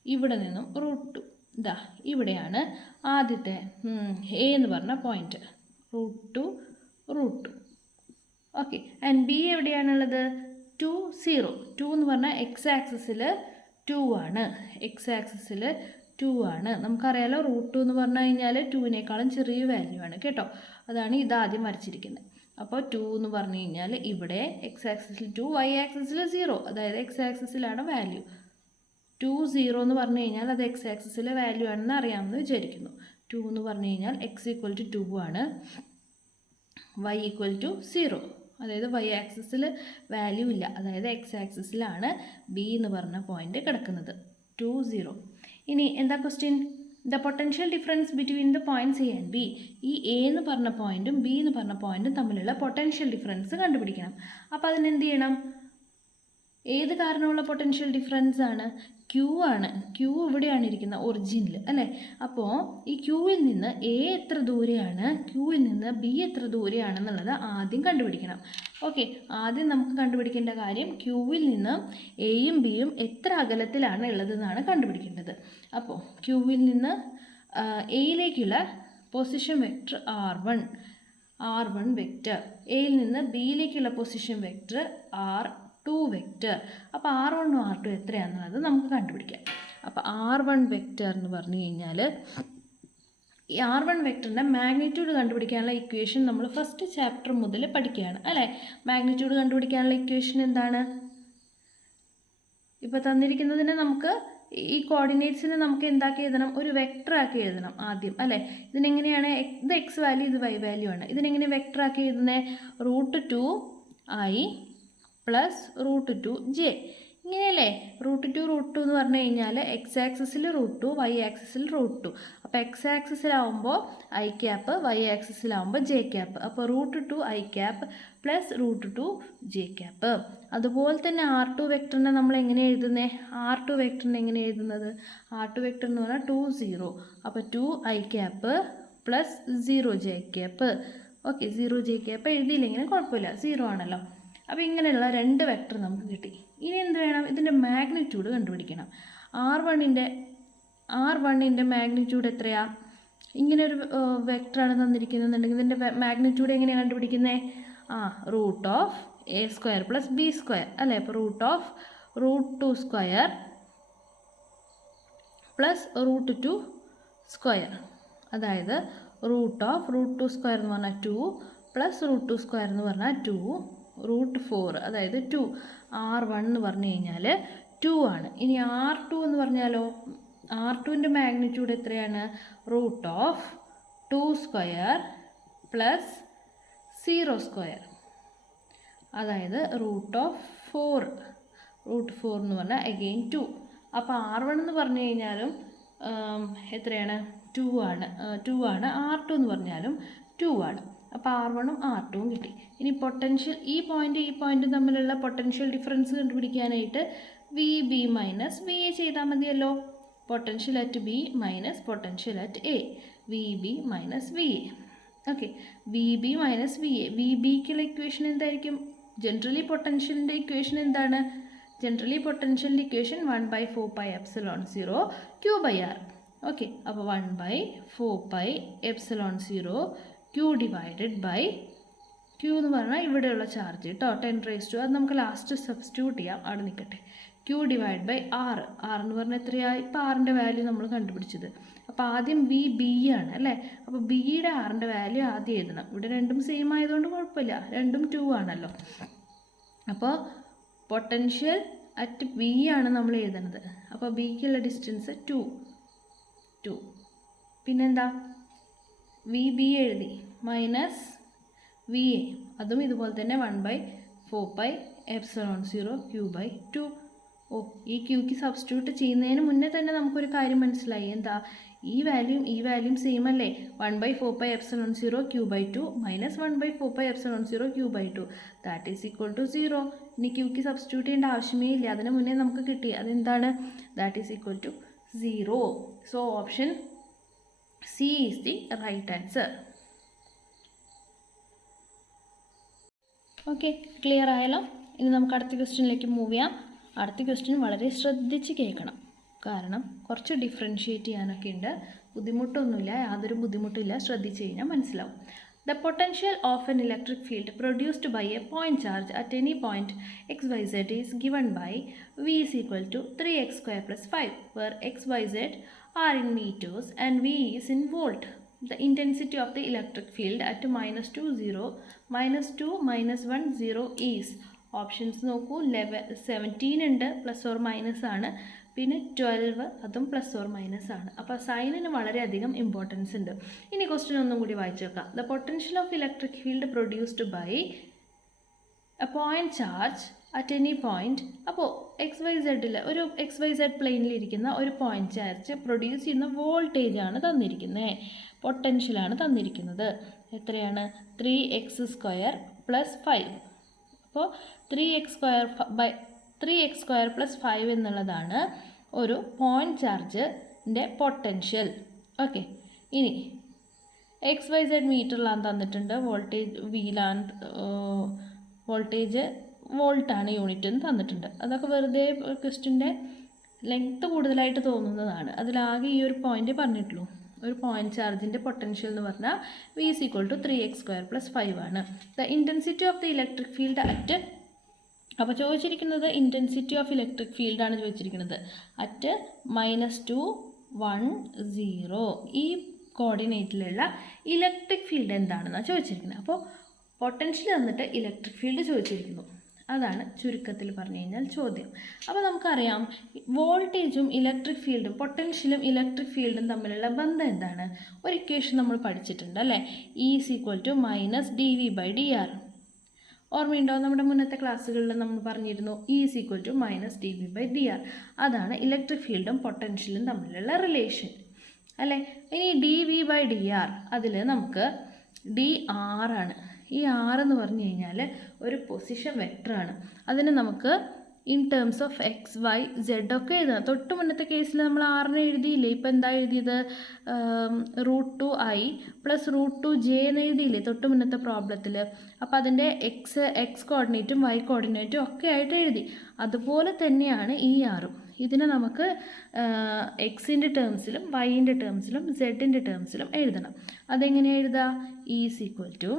ഇവിടെ നിന്നും √2. ഇതാ ഇവിടെയാണ് ആദ്യത്തെ എ എന്ന് പറഞ്ഞ പോയിന്റ്, √2. ഓക്കെ, ആൻഡ് ബി എവിടെയാണുള്ളത്, 2, 0. 2 എന്ന് പറഞ്ഞാൽ എക്സ് ആക്സിസിൽ 2 ആണ്, എക്സ് ആക്സിസിൽ 2 ആണ്. നമുക്കറിയാലോ √2 എന്ന് പറഞ്ഞു കഴിഞ്ഞാൽ 2-നേക്കാളും ചെറിയ വാല്യൂ ആണ് കേട്ടോ. അതാണ് ഇതാദ്യം വരച്ചിരിക്കുന്നത്. അപ്പോൾ 2 എന്ന് പറഞ്ഞു കഴിഞ്ഞാൽ ഇവിടെ എക്സ് ആക്സിസിൽ 2, വൈ ആക്സിസിൽ 0, അതായത് എക്സ് ആക്സിസിലാണ് വാല്യൂ. 2, 0 എന്ന് പറഞ്ഞു കഴിഞ്ഞാൽ അത് എക്സ് ആക്സിസിലെ വാല്യൂ ആണെന്ന് അറിയാമെന്ന് വിചാരിക്കുന്നു. 2 എന്ന് പറഞ്ഞു കഴിഞ്ഞാൽ എക്സ് ഈക്വൽ ടു 2 ആണ്, വൈ ഈക്വൽ ടു 0, അതായത് വൈ ആക്സിസിൽ വാല്യൂ ഇല്ല, അതായത് എക്സ് ആക്സിസിലാണ് ബി എന്ന് പറഞ്ഞ പോയിന്റ് കിടക്കുന്നത്, 2, 0. ഇനി എന്താ question, the potential difference between the points A and B. ഈ എ എന്ന് പറഞ്ഞ പോയിന്റും ബി എന്ന് പറഞ്ഞ പോയിന്റും തമ്മിലുള്ള പൊട്ടൻഷ്യൽ ഡിഫറൻസ് കണ്ടുപിടിക്കണം. അപ്പോൾ അതിനെന്ത് ചെയ്യണം, ഏത് കാരണമുള്ള പൊട്ടൻഷ്യൽ ഡിഫറൻസ് ആണ്, ക്യൂ ആണ്. ക്യൂ ഇവിടെയാണ് ഇരിക്കുന്നത് ഒറിജിനിൽ അല്ലേ. അപ്പോൾ ഈ ക്യൂവിൽ നിന്ന് എ എത്ര ദൂരെയാണ്, ക്യൂവിൽ നിന്ന് ബി എത്ര ദൂരെയാണെന്നുള്ളത് ആദ്യം കണ്ടുപിടിക്കണം. ഓക്കെ, ആദ്യം നമുക്ക് കണ്ടുപിടിക്കേണ്ട കാര്യം ക്യൂവിൽ നിന്ന് എയും ബിയും എത്ര അകലത്തിലാണ് ഉള്ളതെന്നാണ് കണ്ടുപിടിക്കേണ്ടത്. അപ്പോൾ ക്യൂവിൽ നിന്ന് എയിലേക്കുള്ള പൊസിഷൻ വെക്റ്റർ R1 വെക്റ്റർ, എയിൽ നിന്ന് ബിയിലേക്കുള്ള പൊസിഷൻ വെക്റ്റർ R2 വെക്റ്റർ. അപ്പോൾ R1ഉം R2 എത്രയാണെന്നുള്ളത് നമുക്ക് കണ്ടുപിടിക്കാം. അപ്പോൾ R1 വെക്റ്റർ എന്ന് പറഞ്ഞു കഴിഞ്ഞാൽ ഈ R1 വെക്റ്ററിൻ്റെ മാഗ്നിറ്റ്യൂഡ് കണ്ടുപിടിക്കാനുള്ള ഇക്വേഷൻ നമ്മൾ ഫസ്റ്റ് ചാപ്റ്റർ മുതൽ പഠിക്കുകയാണ് അല്ലേ. മാഗ്നിറ്റ്യൂഡ് കണ്ടുപിടിക്കാനുള്ള ഇക്വേഷൻ എന്താണ്, ഇപ്പോൾ തന്നിരിക്കുന്നതിന് നമുക്ക് ഈ കോർഡിനേറ്റ്സിനെ നമുക്ക് എന്താക്കി എഴുതണം, ഒരു വെക്റ്റർ ആക്കി എഴുതണം ആദ്യം അല്ലേ. ഇതിനെങ്ങനെയാണ്, ഇത് എക്സ് വാല്യൂ ഇത് വൈ വാല്യൂ ആണ്. ഇതിനെങ്ങനെ വെക്റ്റർ ആക്കി എഴുതുന്നത്, √2i പ്ലസ് √2j, ഇങ്ങനെയല്ലേ. √2 എന്ന് പറഞ്ഞു കഴിഞ്ഞാൽ എക്സ് ആക്സിസിൽ √2, വൈ ആക്സിസിൽ √2. അപ്പോൾ എക്സ് ആക്സിസിലാവുമ്പോൾ ഐ ക്യാപ്പ്, വൈ ആക്സിസിലാവുമ്പോൾ ജെ ക്യാപ്പ്. അപ്പോൾ √2i പ്ലസ് √2j. അതുപോലെ തന്നെ R2 വെക്ടറിനെ നമ്മൾ എങ്ങനെ എഴുതുന്നത്, R2 വെക്ടറിനെ എങ്ങനെ എഴുതുന്നത്, R2 വെക്ടർ എന്ന് പറഞ്ഞാൽ 2, 0. അപ്പോൾ 2i plus 0j. Okay, 0j എഴുതിയില്ലെങ്കിലും കുഴപ്പമില്ല, 0 ആണല്ലോ. അപ്പോൾ ഇങ്ങനെയുള്ള രണ്ട് വെക്ടർ നമുക്ക് കിട്ടി. ഇനി എന്ത് വേണം, ഇതിൻ്റെ മാഗ്നിറ്റ്യൂഡ് കണ്ടുപിടിക്കണം. R1ൻ്റെ മാഗ്നിറ്റ്യൂഡ് എത്രയാണ്, ഇങ്ങനെ ഒരു വെക്ടറാണ് തന്നിരിക്കുന്നതെന്നുണ്ടെങ്കിൽ ഇതിൻ്റെ മാഗ്നിറ്റ്യൂഡ് എങ്ങനെയാണ് കണ്ടുപിടിക്കുന്നത്? Root of A square plus B square അല്ലേ. അപ്പോൾ root of √2 square plus √2 square, അതായത് റൂട്ട് ഓഫ് √2 സ്ക്വയർ എന്ന് പറഞ്ഞാൽ 2 പ്ലസ് √2 സ്ക്വയർ എന്ന് പറഞ്ഞാൽ 2 √4, അതായത് 2. R1 എന്ന് പറഞ്ഞു കഴിഞ്ഞാൽ 2 ആണ്. ഇനി R2 എന്ന് പറഞ്ഞാലോ, R2ൻ്റെ മാഗ്നിറ്റ്യൂഡ് എത്രയാണ്? Root of 2 square plus 0 square, അതായത് റൂട്ട് ഓഫ് 4 എന്ന് പറഞ്ഞാൽ അഗെയിൻ 2. അപ്പോൾ R1 എന്ന് പറഞ്ഞു കഴിഞ്ഞാലും എത്രയാണ്? 2 ആണ്. R2 എന്ന് പറഞ്ഞാലും 2 ആണ്. അപ്പോൾ R1ഉം R2ഉം കിട്ടി. ഇനി പൊട്ടൻഷ്യൽ ഈ പോയിൻറ്റും തമ്മിലുള്ള പൊട്ടൻഷ്യൽ ഡിഫറൻസ് കണ്ടുപിടിക്കാനായിട്ട് VB മൈനസ് VA ചെയ്താൽ മതിയല്ലോ. Potential at B minus potential at A, VB minus VA. Okay, VB minus VA. VBക്കുള്ള ഇക്വേഷൻ എന്തായിരിക്കും? ജനറലി പൊട്ടൻഷ്യലിൻ്റെ ഇക്വേഷൻ എന്താണ്? ജനറലി പൊട്ടൻഷ്യലിൻ്റെ ഇക്വേഷൻ 1/4πε0 Q/R. ഓക്കെ, അപ്പോൾ 1/4πε0 Q ഡിവൈഡഡ് ബൈ Q എന്ന് പറഞ്ഞാൽ ഇവിടെയുള്ള ചാർജ് കേട്ടോ, 10⁻². അത് നമുക്ക് ലാസ്റ്റ് സബ്സ്റ്റിറ്റ്യൂട്ട് ചെയ്യാം, അവിടെ നിൽക്കട്ടെ. Q ഡിവൈഡ് ബൈ R എന്ന് പറഞ്ഞാൽ എത്രയാണ്? ഇപ്പോൾ ആറിൻ്റെ വാല്യൂ നമ്മൾ കണ്ടുപിടിച്ചത്. അപ്പോൾ ആദ്യം VB ആണ് അല്ലേ. അപ്പോൾ ബിയുടെ ആറിൻ്റെ വാല്യൂ ആദ്യം എഴുതണം. ഇവിടെ രണ്ടും സെയിം ആയതുകൊണ്ട് കുഴപ്പമില്ല, രണ്ടും 2 ആണല്ലോ. അപ്പോൾ പൊട്ടൻഷ്യൽ അറ്റ് B ആണ് നമ്മൾ എഴുതുന്നത്. അപ്പോൾ ബിക്കുള്ള ഡിസ്റ്റൻസ് 2. പിന്നെന്താ? VB എഴുതി മൈനസ് VA, അതും ഇതുപോലെ തന്നെ 1/4πε0 Q/2. ഈ Qക്ക് സബ്സ്റ്റിറ്റ്യൂട്ട് ചെയ്യുന്നതിന് മുന്നേ തന്നെ നമുക്കൊരു കാര്യം മനസ്സിലായി. എന്താ? ഈ വാല്യൂം സെയിം അല്ലേ. 1/4πε0 Q/2 minus 1/4πε0 Q/2 that is equal to 0. ഇനി Qക്ക് സബ്സ്റ്റിറ്റ്യൂട്ട് ചെയ്യേണ്ട ആവശ്യമേ ഇല്ല, അതിന് മുന്നേ നമുക്ക് കിട്ടി. അതെന്താണ്? That is equal to 0. So option C is the right answer. Okay, clear ആയല്ലോ. ഇനി നമുക്ക് അടുത്ത ക്വസ്റ്റ്യനിലേക്ക് മൂവ് ചെയ്യാം. അടുത്ത ക്വസ്റ്റ്യൻ വളരെ ശ്രദ്ധിച്ച് കേൾക്കണം, കാരണം കുറച്ച് ഡിഫറൻഷ്യേറ്റ് ചെയ്യാനൊക്കെ ഉണ്ട്. ബുദ്ധിമുട്ടൊന്നുമില്ല, യാതൊരു ബുദ്ധിമുട്ടില്ല, ശ്രദ്ധിച്ച് കഴിഞ്ഞാൽ മനസ്സിലാവും. The potential of an electric field produced by a point charge at any point xyz is given by V is equal to 3x² plus 5, where xyz are in meters and V is in volt. The intensity of the electric field at -2, 1, 0 is. Options നോക്കൂ. 17 ഉണ്ട്, plus or minus ആണ്. പിന്നെ 12, അതും plus or minus ആണ്. അപ്പോൾ സൈനിന് വളരെയധികം importance ഉണ്ട്. ഇനി ക്വസ്റ്റ്യൻ ഒന്നും കൂടി വായിച്ചു വെക്കാം. The potential of electric field produced by a point charge at any point. അപ്പോൾ ഒരു XYZ പ്ലെയിനിലിരിക്കുന്ന ഒരു പോയിന്റ് ചാർജ് പ്രൊഡ്യൂസ് ചെയ്യുന്ന വോൾട്ടേജ് ആണ് തന്നിരിക്കുന്നത്, പൊട്ടൻഷ്യലാണ് തന്നിരിക്കുന്നത്. എത്രയാണ്? 3x² plus 5. അപ്പോൾ 3x² പ്ലസ് 5 എന്നുള്ളതാണ് ഒരു പോയിന്റ് ചാർജിൻ്റെ പൊട്ടൻഷ്യൽ. ഓക്കെ, ഇനി XYZ മീറ്ററിലാണ് തന്നിട്ടുണ്ട്, വോൾട്ടേജ് വോൾട്ടാണ് യൂണിറ്റ് എന്ന് തന്നിട്ടുണ്ട്. അതൊക്കെ വെറുതെ ക്വസ്റ്റ്യൻ്റെ ലെങ്ത്ത് കൂടുതലായിട്ട് തോന്നുന്നതാണ്. അതിലാകെ ഈ ഒരു പോയിൻ്റ് പറഞ്ഞിട്ടുള്ളൂ. ഒരു പോയിന്റ് ചാർജിൻ്റെ പൊട്ടൻഷ്യൽ എന്ന് പറഞ്ഞാൽ V is equal to 3x² plus 5 ആണ്. The intensity of the electric field at, അപ്പോൾ ചോദിച്ചിരിക്കുന്നത് ഇൻറ്റൻസിറ്റി ഓഫ് ഇലക്ട്രിക് ഫീൽഡാണ് ചോദിച്ചിരിക്കുന്നത്. അറ്റ് -2, 1, 0 ഈ കോർഡിനേറ്റിലുള്ള ഇലക്ട്രിക് ഫീൽഡ് എന്താണെന്നാണ് ചോദിച്ചിരിക്കുന്നത്. അപ്പോൾ പൊട്ടൻഷ്യൽ തന്നിട്ട് ഇലക്ട്രിക് ഫീൽഡ് ചോദിച്ചിരിക്കുന്നു. അതാണ് ചുരുക്കത്തിൽ പറഞ്ഞു കഴിഞ്ഞാൽ ചോദ്യം. അപ്പോൾ നമുക്കറിയാം വോൾട്ടേജും ഇലക്ട്രിക് ഫീൽഡും, പൊട്ടൻഷ്യലും ഇലക്ട്രിക് ഫീൽഡും തമ്മിലുള്ള ബന്ധം എന്താണ്? ഒരു ഇക്വേഷൻ നമ്മൾ പഠിച്ചിട്ടുണ്ട് അല്ലേ. E is equal to -dV/dr. ഓർമ്മയുണ്ടോ? നമ്മുടെ മുന്നത്തെ ക്ലാസ്സുകളിൽ നമ്മൾ പറഞ്ഞിരുന്നു E is equal to -dV/dr. അതാണ് ഇലക്ട്രിക് ഫീൽഡും പൊട്ടൻഷ്യലും തമ്മിലുള്ള റിലേഷൻ അല്ലേ. ഇനി dV/dr, അതിൽ നമുക്ക് dr ആണ്. ഈ R എന്ന് പറഞ്ഞു കഴിഞ്ഞാൽ ഒരു പൊസിഷൻ വെക്ടറാണ്. അതിനെ നമുക്ക് in terms of X Y Z ഒക്കെ എഴുതണം. തൊട്ട് മുന്നത്തെ കേസിൽ നമ്മൾ ആറിനെ എഴുതിയില്ലേ, ഇപ്പം എന്താ എഴുതിയത്, √2i + √2j എന്ന് എഴുതിയില്ലേ തൊട്ട് മുന്നത്തെ പ്രോബ്ലത്തിൽ. അപ്പോൾ അതിൻ്റെ എക്സ് കോർഡിനേറ്റും വൈ കോർഡിനേറ്റും ഒക്കെ ആയിട്ട് എഴുതി. അതുപോലെ തന്നെയാണ് ഈ ആറും. ഇതിനെ നമുക്ക് എക്സിൻ്റെ ടേംസിലും വൈൻ്റെ ടേംസിലും സെഡിൻ്റെ ടേംസിലും എഴുതണം. അതെങ്ങനെയാണ് എഴുതുക? Is equal to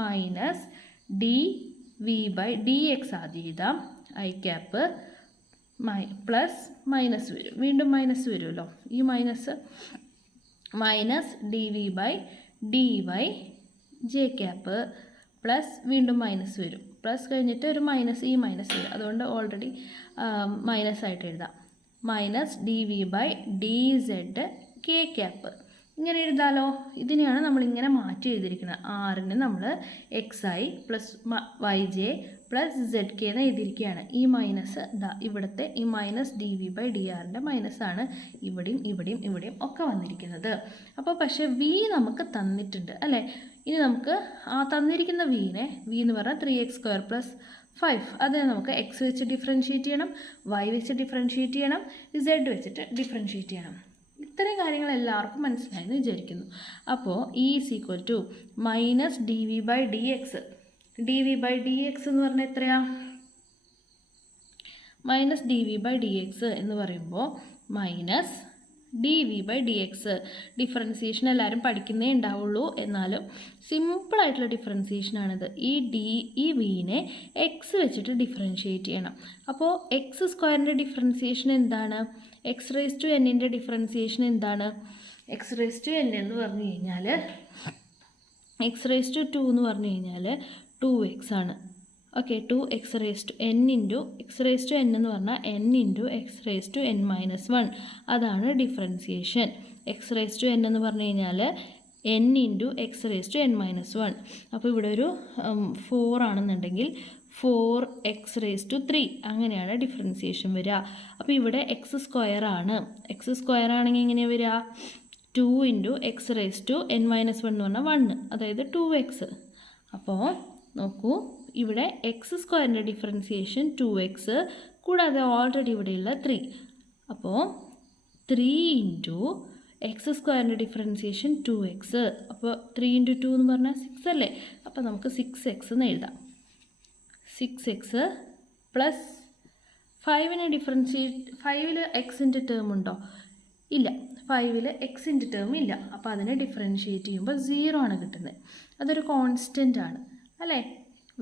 minus dv/dx ആദ്യം എഴുതാം, ഐ ക്യാപ്പ് പ്ലസ് മൈനസ് വരും, വീണ്ടും മൈനസ് വരുമല്ലോ, ഈ minus dv/dy J cap plus വീണ്ടും മൈനസ് വരും, പ്ലസ് കഴിഞ്ഞിട്ട് ഒരു മൈനസ്, ഈ മൈനസ് വരും, അതുകൊണ്ട് ഓൾറെഡി മൈനസ് ആയിട്ട് എഴുതാം, മൈനസ് dv/dz കെ ക്യാപ്പ്. ഇങ്ങനെ എഴുതാലോ. ഇതിനെയാണ് നമ്മളിങ്ങനെ മാറ്റി എഴുതിയിരിക്കുന്നത്. ആറിന് നമ്മൾ xi + yj + zk എന്ന് എഴുതിയിരിക്കുകയാണ്. ഈ മൈനസ് ഇവിടുത്തെ ഈ മൈനസ് dv/drൻ്റെ മൈനസാണ് ഇവിടെയും ഇവിടെയും ഇവിടെയും ഒക്കെ വന്നിരിക്കുന്നത്. അപ്പോൾ പക്ഷേ v നമുക്ക് തന്നിട്ടുണ്ട് അല്ലേ. ഇനി നമുക്ക് ആ തന്നിരിക്കുന്ന v എന്ന് പറഞ്ഞാൽ 3x² + 5, അതിനെ നമുക്ക് x വെച്ച് ഡിഫറൻഷ്യേറ്റ് ചെയ്യണം, y വെച്ച് ഡിഫറൻഷ്യേറ്റ് ചെയ്യണം, z വെച്ചിട്ട് ഡിഫറൻഷ്യേറ്റ് ചെയ്യണം. ഇത്രയും കാര്യങ്ങൾ എല്ലാവർക്കും മനസ്സിലായെന്ന് വിചാരിക്കുന്നു. അപ്പോൾ is equal to minus dv/dx. dv/dx എന്ന് പറഞ്ഞാൽ എത്രയാ? മൈനസ് dv/dx എന്ന് പറയുമ്പോൾ മൈനസ് dv/dx. ഡിഫറൻസിയേഷൻ എല്ലാവരും പഠിക്കുന്നേ ഉണ്ടാവുള്ളൂ, എന്നാലും സിമ്പിളായിട്ടുള്ള ഡിഫറൻസിയേഷനാണിത്. ഈ വിനെ എക്സ് വെച്ചിട്ട് ഡിഫറൻഷ്യേറ്റ് ചെയ്യണം. അപ്പോൾ x² ഡിഫറൻസിയേഷൻ എന്താണ്? x⁻n ഡിഫറൻസിയേഷൻ എന്താണ്? x⁻n എന്ന് പറഞ്ഞു കഴിഞ്ഞാൽ x⁻2 എന്ന് പറഞ്ഞു കഴിഞ്ഞാൽ 2x ആണ്. ഓക്കെ, 2x⁻n എന്ന് പറഞ്ഞാൽ n × x⁻n−1 അതാണ് ഡിഫറൻസിയേഷൻ. x⁻n എന്ന് പറഞ്ഞു കഴിഞ്ഞാൽ n × x⁻n−1. അപ്പോൾ ഇവിടെ ഒരു 4 ആണെന്നുണ്ടെങ്കിൽ 4x⁻3 അങ്ങനെയാണ് ഡിഫറൻസിയേഷൻ വരിക. അപ്പോൾ ഇവിടെ x² ആണ്. x² ആണെങ്കിൽ എങ്ങനെയാണ് വരിക? 2 × x⁻n−1 എന്ന് പറഞ്ഞാൽ 1, അതായത് 2x. അപ്പോൾ നോക്കൂ, ഇവിടെ x² ഡിഫറൻസിയേഷൻ 2x, കൂടാതെ ഓൾറെഡി ഇവിടെയുള്ള 3. അപ്പോൾ 3 × x² ഡിഫറൻസിയേഷൻ 2x. അപ്പോൾ 3 × 2 എന്ന് പറഞ്ഞാൽ 6 അല്ലേ. അപ്പോൾ നമുക്ക് 6x എന്ന് എഴുതാം. 6x പ്ലസ് 5നെ ഡിഫറൻഷിയേറ്റ്, 5ൽ എക്സിൻ്റെ ടേം ഉണ്ടോ? ഇല്ല, 5ൽ എക്സിൻ്റെ ടേം ഇല്ല. അപ്പോൾ അതിനെ ഡിഫറൻഷിയേറ്റ് ചെയ്യുമ്പോൾ 0 ആണ് കിട്ടുന്നത്. അതൊരു കോൺസ്റ്റൻ്റ് ആണ് അല്ലേ,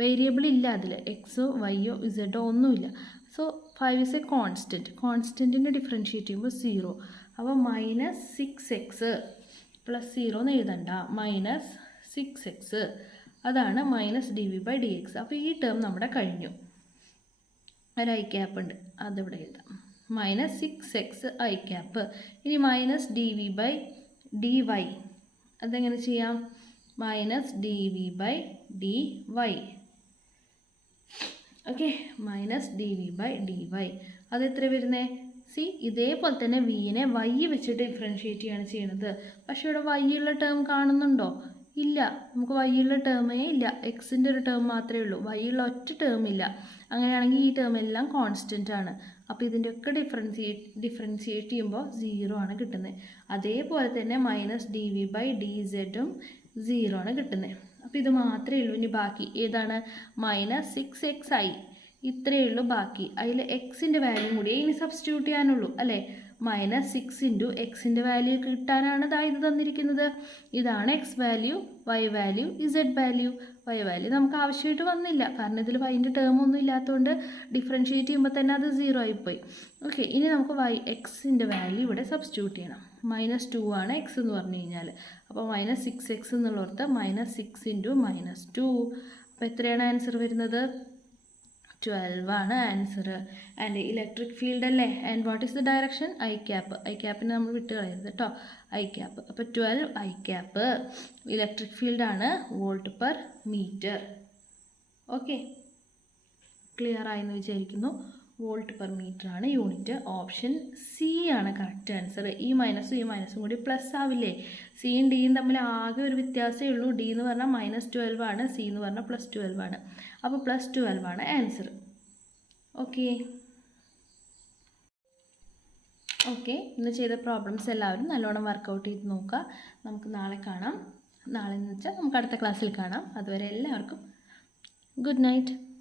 വേരിയബിൾ ഇല്ല അതിൽ, എക്സോ വൈയോ ഇസഡോ ഒന്നുമില്ല. So 5 is a constant. കോൺസ്റ്റൻറ്റിനെ ഡിഫറൻഷിയേറ്റ് ചെയ്യുമ്പോൾ 0. അപ്പോൾ -6x + 0 എന്ന് എഴുതണ്ട, -6x അതാണ് -dv/dx. അപ്പോൾ ഈ ടേം നമ്മുടെ കഴിഞ്ഞു. ഒരു ഐ ക്യാപ്പ് ഉണ്ട്, അതിവിടെ എഴുതാം, -6x ഐ ക്യാപ്പ്. ഇനി -dv/dy അതെങ്ങനെ ചെയ്യാം? -dv/dy. ഓക്കെ, -dv/dy അതെത്ര വരുന്നത്? സി, ഇതേപോലെ തന്നെ വിനെ വൈ വെച്ചിട്ട് ഡിഫറൻഷ്യേറ്റ് ചെയ്യാണ് ചെയ്യുന്നത്. പക്ഷേ ഇവിടെ വൈ ഉള്ള ടേം കാണുന്നുണ്ടോ? ഇല്ല, നമുക്ക് വൈ ഉള്ള ടേമേ ഇല്ല, എക്സിൻ്റെ ഒരു ടേം മാത്രമേ ഉള്ളൂ, വൈ ഉള്ള ഒറ്റ ടേം ഇല്ല. അങ്ങനെയാണെങ്കിൽ ഈ ടേം എല്ലാം കോൺസ്റ്റൻ്റ് ആണ്. അപ്പോൾ ഇതിൻ്റെയൊക്കെ ഡിഫറൻഷിയേറ്റ് ചെയ്യുമ്പോൾ 0 ആണ് കിട്ടുന്നത്. അതേപോലെ തന്നെ -dv/dz 0 ആണ് കിട്ടുന്നത്. അപ്പോൾ ഇത് മാത്രമേ ഉള്ളൂ. ഇനി ബാക്കി ഏതാണ്? -6xi, ഇത്രയേ ഉള്ളൂ ബാക്കി. അതിൽ എക്സിൻ്റെ വാല്യൂ കൂടി ഇനി സബ്സ്റ്റിറ്റ്യൂട്ട് ചെയ്യാനുള്ളൂ അല്ലേ. -6 × എക്സിൻ്റെ വാല്യൂ കിട്ടാനാണ് ഇത് തന്നിരിക്കുന്നത്. ഇതാണ് X value, Y value, Z value. Y value നമുക്ക് ആവശ്യമായിട്ട് വന്നില്ല, കാരണം ഇതിൽ വൈൻ്റെ ടേം ഒന്നും ഇല്ലാത്തതുകൊണ്ട് ഡിഫറൻഷ്യേറ്റ് ചെയ്യുമ്പോൾ തന്നെ അത് 0 ആയിപ്പോയി. ഓക്കെ, ഇനി നമുക്ക് എക്സിൻ്റെ വാല്യൂ ഇവിടെ സബ്സ്റ്റിറ്റ്യൂട്ട് ചെയ്യണം. -2 ആണ് എക്സ് എന്ന് പറഞ്ഞു കഴിഞ്ഞാൽ. അപ്പോൾ -6x എന്നുള്ളടത്ത് -6 × -2. അപ്പോൾ എത്രയാണ് ആൻസർ വരുന്നത്? 12 ആണ് ആൻസർ. ആൻഡ് ഇലക്ട്രിക് ഫീൽഡ് അല്ലേ. And what is the direction? I cap. I ക്യാപ്പിനെ നമ്മൾ വിട്ട് കളയരുത് കേട്ടോ, ഐ ക്യാപ്പ്. അപ്പോൾ 12 ഐ ക്യാപ്പ് ഇലക്ട്രിക് ഫീൽഡാണ്, വോൾട്ട്/മീറ്റർ. ഓക്കെ, ക്ലിയർ ആയെന്ന് വിചാരിക്കുന്നു. വോൾട്ട്/മീറ്റർ ആണ് യൂണിറ്റ്. ഓപ്ഷൻ സി ആണ് കറക്റ്റ് ആൻസർ. ഈ മൈനസും കൂടി പ്ലസ് ആവില്ലേ? സിയും ഡിയും തമ്മിൽ ആകെ ഒരു വ്യത്യാസമേ ഉള്ളൂ. ഡി എന്ന് പറഞ്ഞാൽ -12 ആണ്, സി എന്ന് പറഞ്ഞാൽ +12 ആണ്. അപ്പോൾ +12 ആണ് ആൻസർ. ഓക്കെ ഓക്കെ, ഇന്ന് ചെയ്ത പ്രോബ്ലംസ് എല്ലാവരും നല്ലോണം വർക്കൗട്ട് ചെയ്ത് നോക്കുക. നമുക്ക് നാളെ കാണാം. നാളെ എന്ന് വെച്ചാൽ നമുക്ക് അടുത്ത ക്ലാസ്സിൽ കാണാം. അതുവരെ എല്ലാവർക്കും ഗുഡ് നൈറ്റ്.